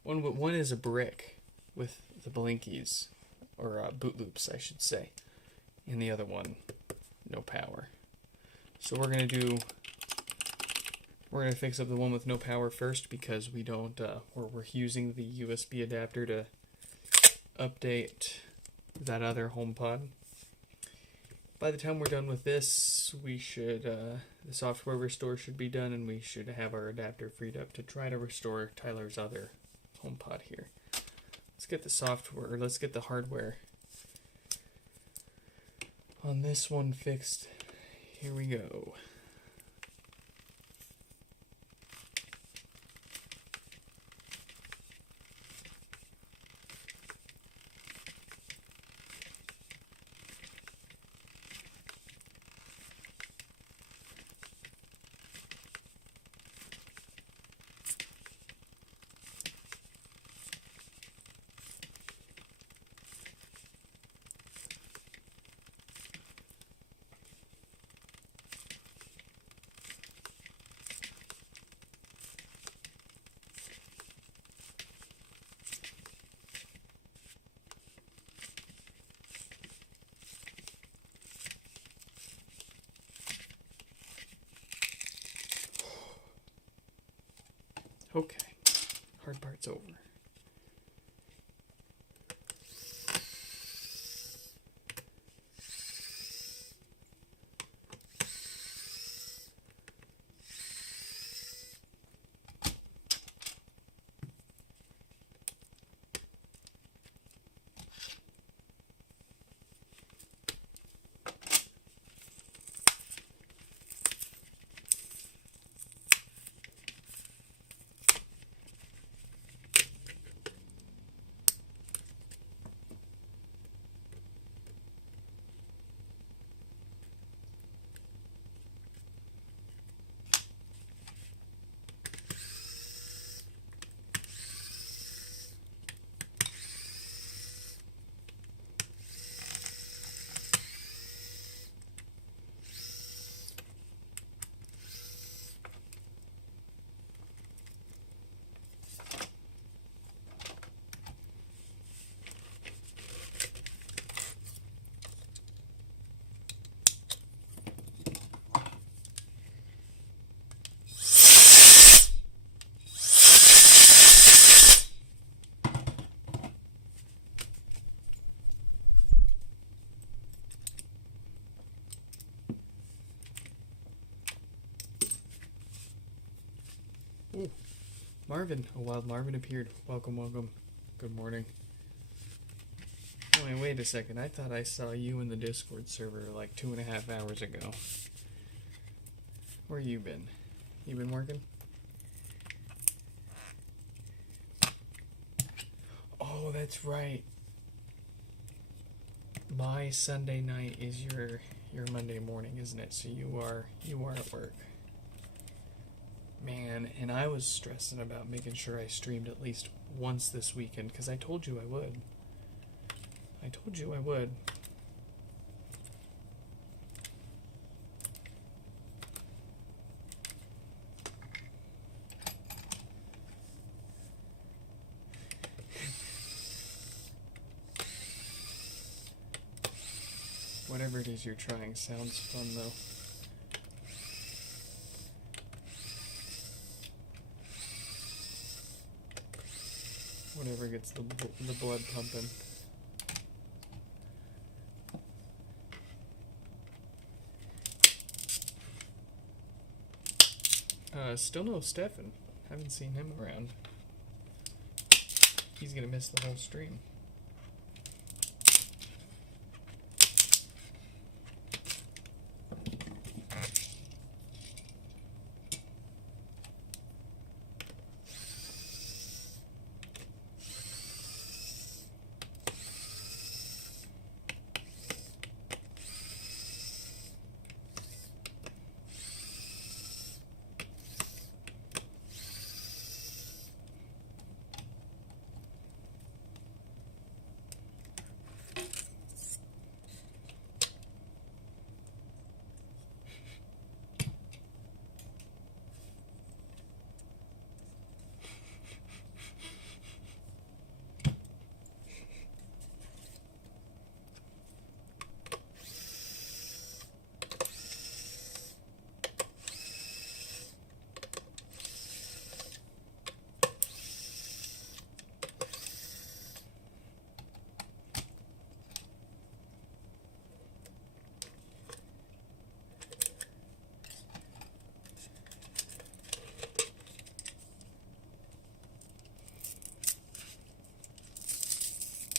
One is a brick with the blinkies, or boot loops, I should say. And the other one, no power. So we're gonna fix up the one with no power first, because we don't, we're using the USB adapter to update that other HomePod. By the time we're done with this, we should, the software restore should be done, and we should have our adapter freed up to try to restore Tyler's other HomePod here. Let's get the software, or let's get the hardware on this one fixed. Here we go. Okay. Hard part's over. Ooh, Marvin. A wild Marvin appeared. Welcome, welcome. Good morning. Oh, wait, wait a second. I thought I saw you in the Discord server like 2.5 hours ago. Where you been? You been working? Oh, that's right. My Sunday night is your Monday morning, isn't it? So you are at work. Man, and I was stressing about making sure I streamed at least once this weekend because I told you I would. I told you I would. Whatever it is you're trying sounds fun though. Whatever gets the blood pumping. Still no Stefan. Haven't seen him around. He's gonna miss the whole stream.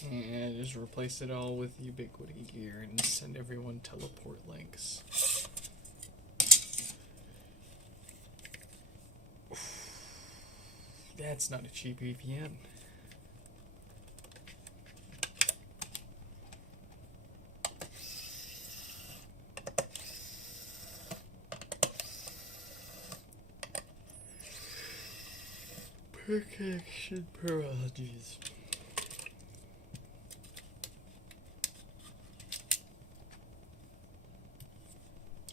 And just replace it all with Ubiquity gear and send everyone teleport links. That's not a cheap VPN. Protection apologies.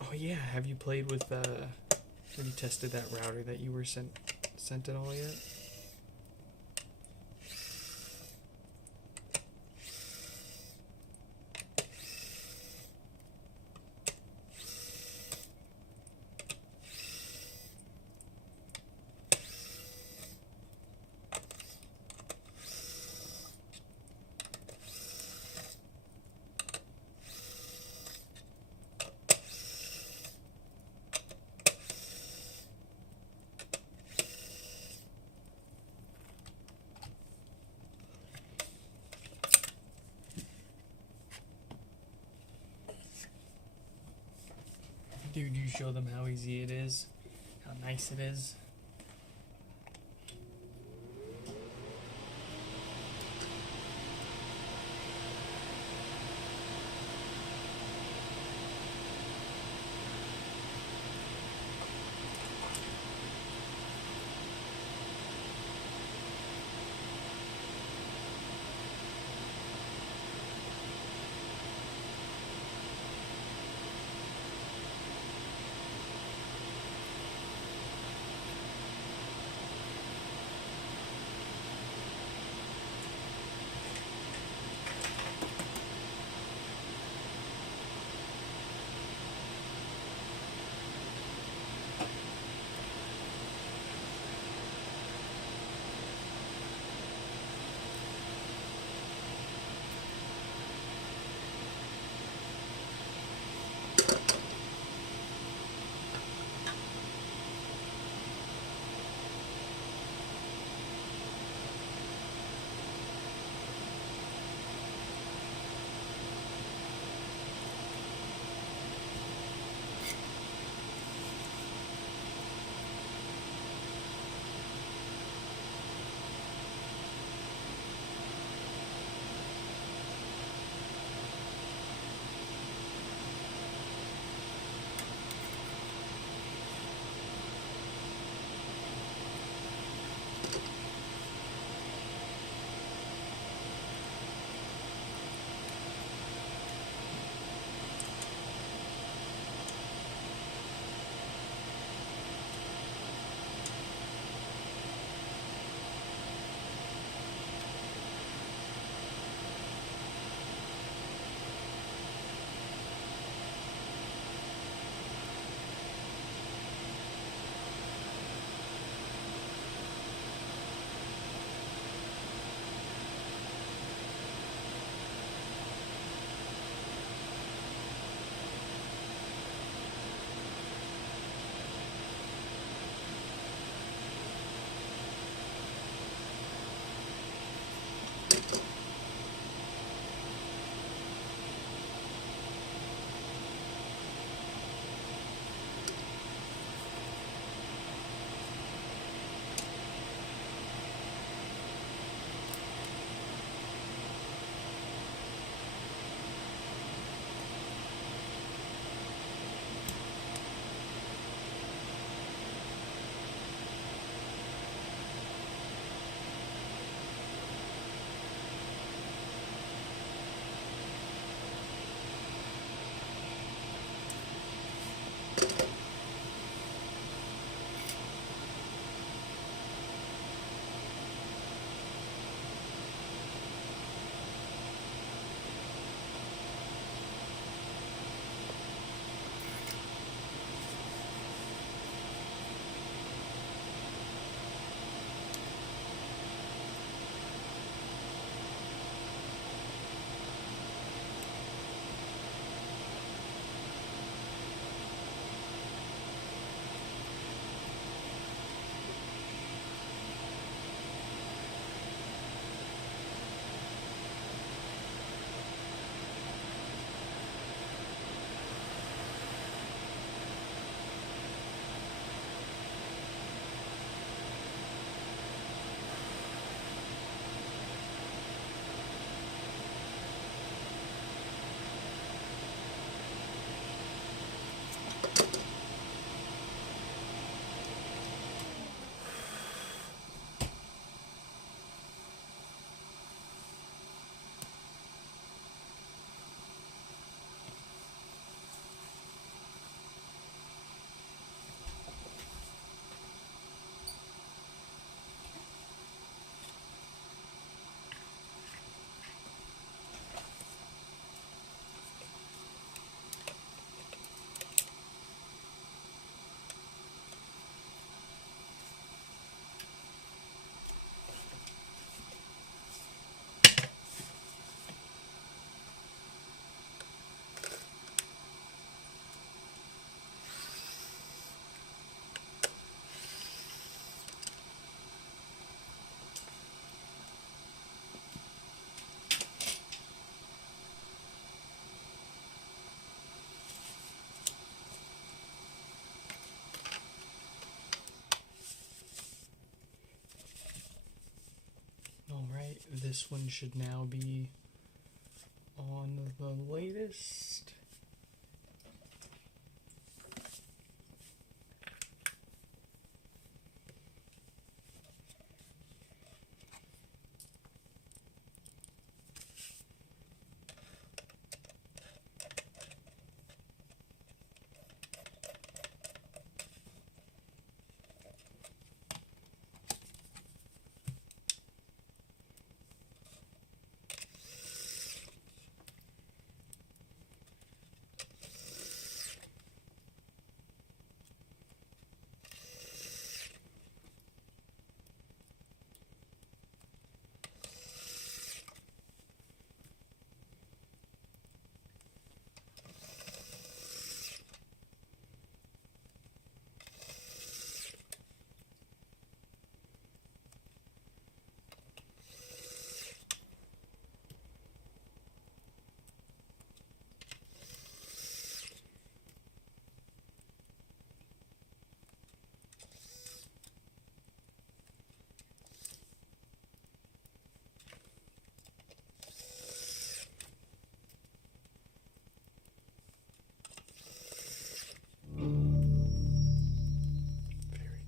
Oh yeah, have you played with have you tested that router that you were sent it all yet? Dude, you show them how easy it is, how nice it is. this one should now be on the latest.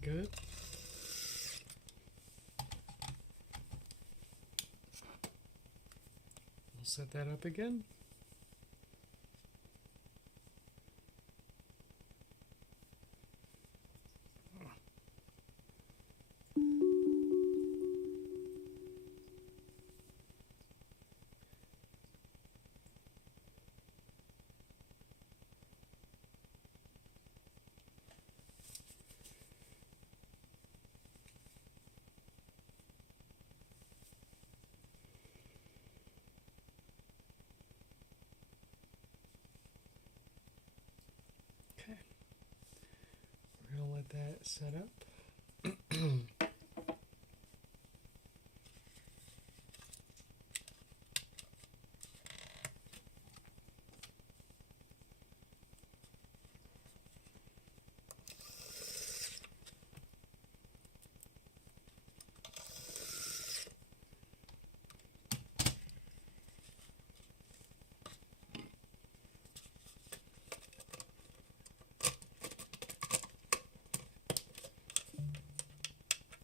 Good. We'll set that up again. Okay. We're going to let that set up.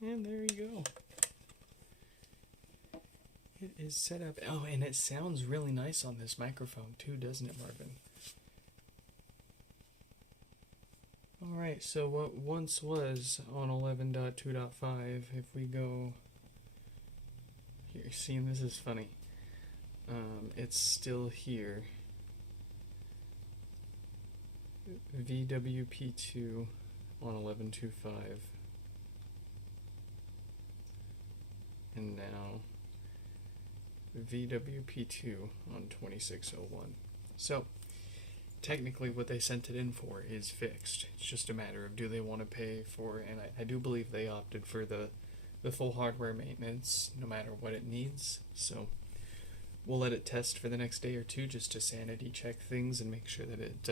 And there you go. It is set up. Oh, and it sounds really nice on this microphone too, doesn't it, Marvin? Alright, so what once was on 11.2.5, if we go here, see, and this is funny. It's still here. VWP2 on 11.2.5. And now VWP2 on 2601. So technically what they sent it in for is fixed. It's just a matter of do they want to pay for, and I do believe they opted for the full hardware maintenance no matter what it needs. So we'll let it test for the next day or two just to sanity check things and make sure that it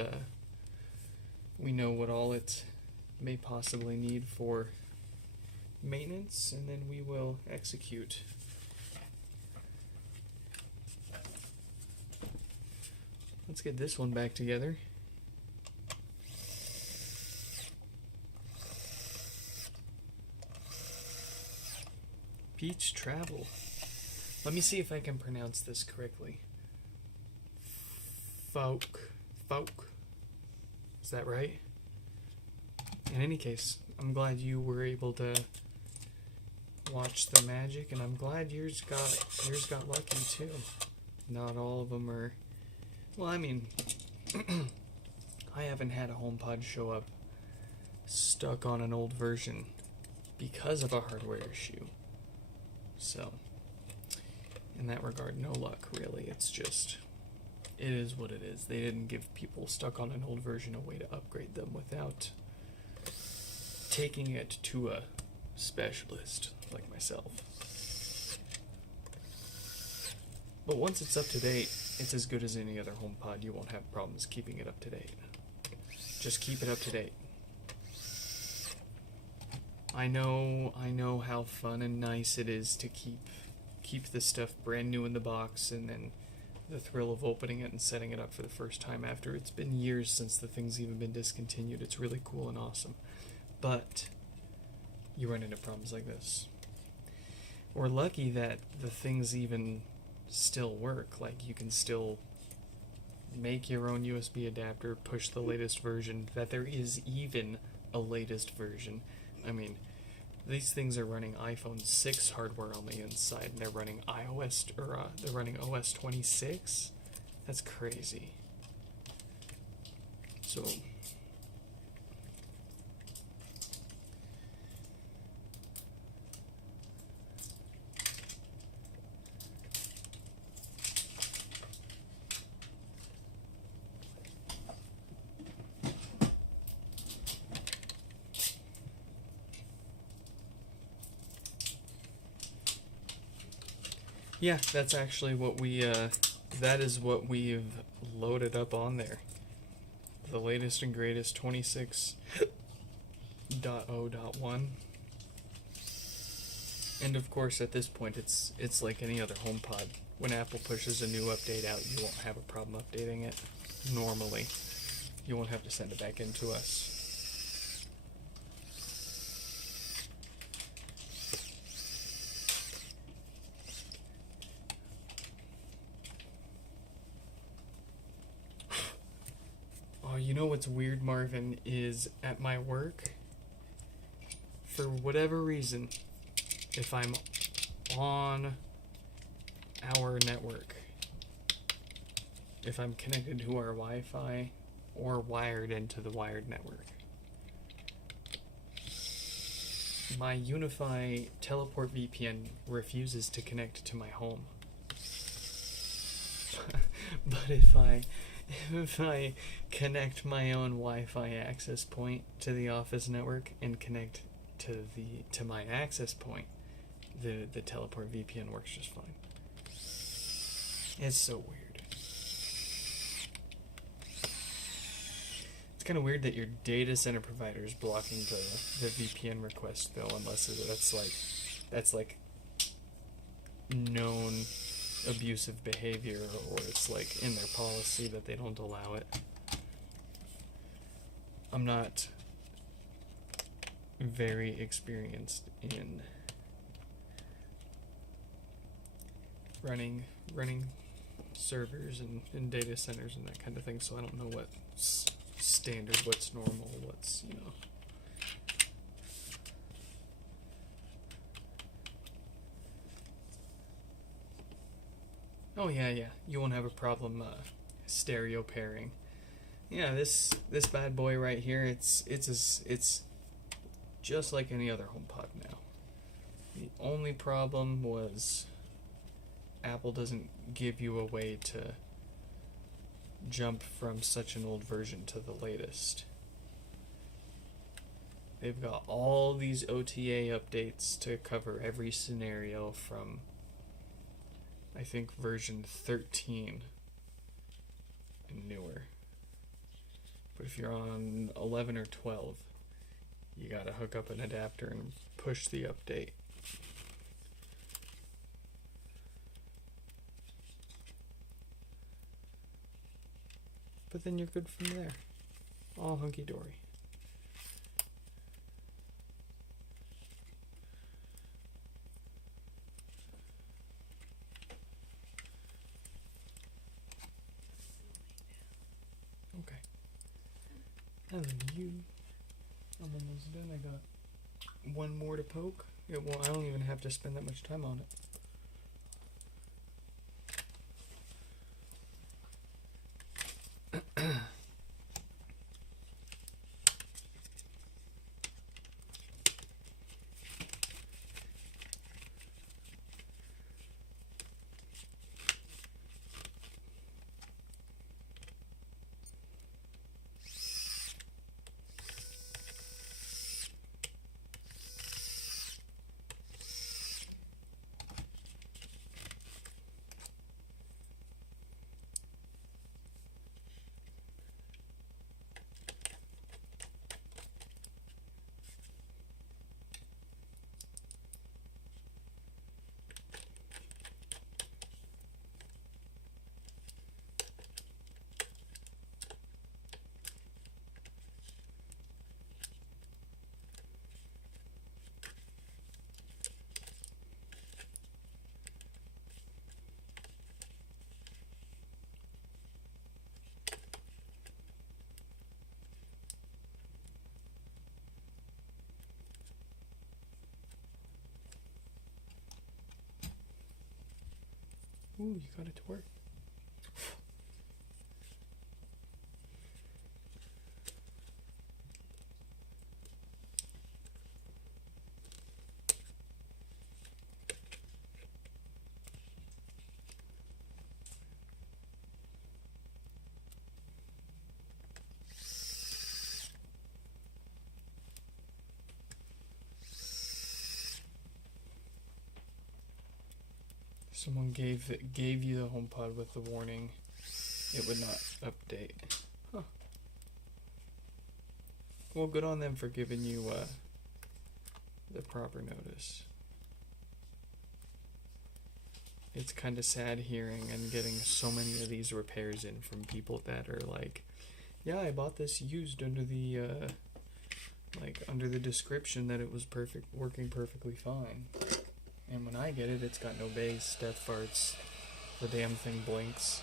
we know what all it may possibly need for maintenance, and then we will execute. Let's get this one back together. Beach Travel. Let me see if I can pronounce this correctly. Folk. Is that right? In any case, I'm glad you were able to watch the magic, and I'm glad yours got lucky too. Not all of them are. Well, I mean, I haven't had a HomePod show up stuck on an old version because of a hardware issue. So, in that regard, no luck really. It's just, it is what it is. They didn't give people stuck on an old version a way to upgrade them without taking it to a specialist like myself. But once it's up to date, it's as good as any other HomePod. You won't have problems keeping it up to date. Just keep it up to date. I know how fun and nice it is to keep keep the stuff brand new in the box, and then the thrill of opening it and setting it up for the first time after it's been years since the thing's even been discontinued. It's really cool and awesome. But you run into problems like this. We're lucky that the things even still work. Like, you can still make your own USB adapter, push the latest version, that there is even a latest version. I mean, these things are running iPhone 6 hardware on the inside, and they're running they're running OS 26. That's crazy. So, yeah, that's actually what that is what we've loaded up on there. The latest and greatest 26.0.1. And of course, at this point, it's like any other HomePod. When Apple pushes a new update out, you won't have a problem updating it. Normally, you won't have to send it back in to us. You know what's weird, Marvin, is at my work, for whatever reason, if I'm on our network, if I'm connected to our Wi-Fi or wired into the wired network, my Unify Teleport VPN refuses to connect to my home. But if I connect my own Wi-Fi access point to the office network and connect to my access point, the Teleport VPN works just fine. It's so weird. It's kind of weird that your data center provider is blocking the VPN request, though, unless that's like known abusive behavior, or it's like in their policy that they don't allow it. I'm not very experienced in running servers and data centers and that kind of thing, so I don't know what's standard, what's normal, what's, you know. Oh yeah, you won't have a problem stereo pairing. Yeah, this bad boy right here, it's just like any other HomePod now. The only problem was Apple doesn't give you a way to jump from such an old version to the latest. They've got all these OTA updates to cover every scenario from, I think, version 13 and newer. But if you're on 11 or 12, you gotta hook up an adapter and push the update. But then you're good from there. All hunky-dory. Okay. And then I'm almost done. I got one more to poke. I don't even have to spend that much time on it. Ooh, you got it to work. Someone gave you the HomePod with the warning it would not update. Huh. Well, good on them for giving you the proper notice. It's kind of sad hearing and getting so many of these repairs in from people that are like, yeah, I bought this used under the under the description that it was working perfectly fine. And when I get it, it's got no bass, death farts, the damn thing blinks.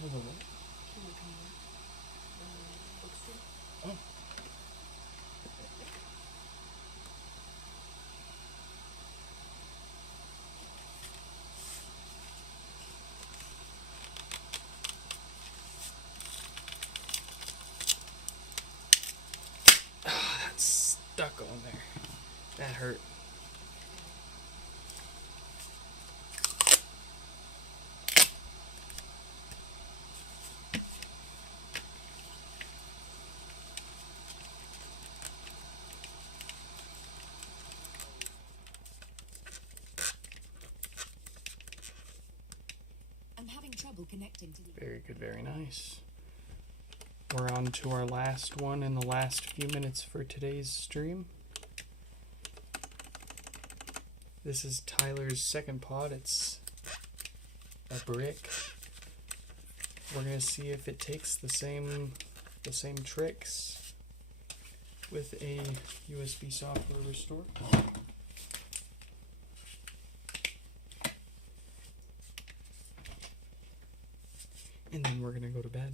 Hold on, what? Oh. Ah, that's stuck on there. That hurt. I'm having trouble connecting to the. Very good, very nice. We're on to our last one in the last few minutes for today's stream. This is Tyler's second pod. It's a brick. We're gonna see if it takes the same tricks with a USB software restore. And then we're gonna go to bed.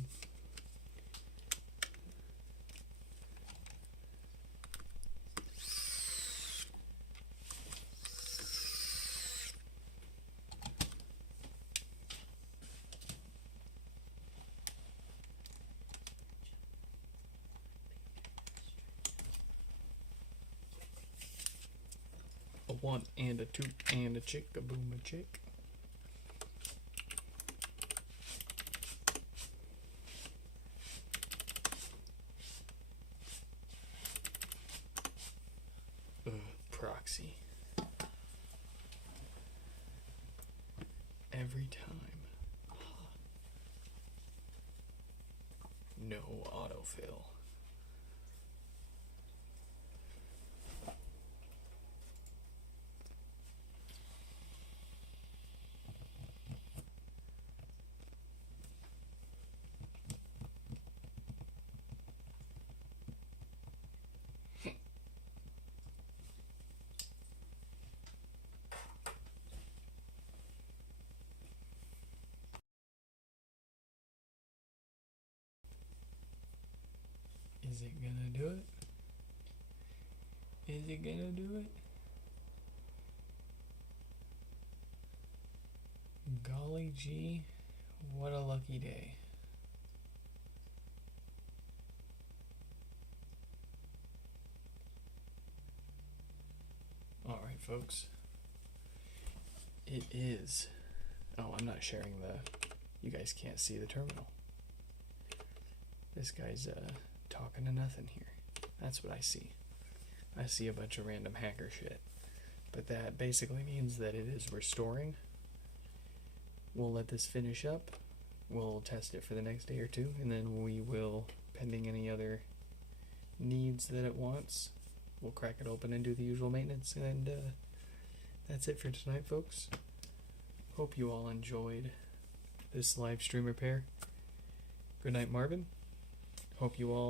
A one and a two and a chick, a boom, a chick. Proxy. Every time. No autofill. Is it gonna do it? Is it gonna do it? Golly gee, what a lucky day. Alright, folks. It is. Oh, I'm not sharing you guys can't see the terminal. This guy's talking to nothing here. That's what I see. I see a bunch of random hacker shit. But that basically means that it is restoring. We'll let this finish up. We'll test it for the next day or two, and then we will, pending any other needs that it wants, we'll crack it open and do the usual maintenance. And that's it for tonight, folks. Hope you all enjoyed this live stream repair. Good night, Marvin. Hope you all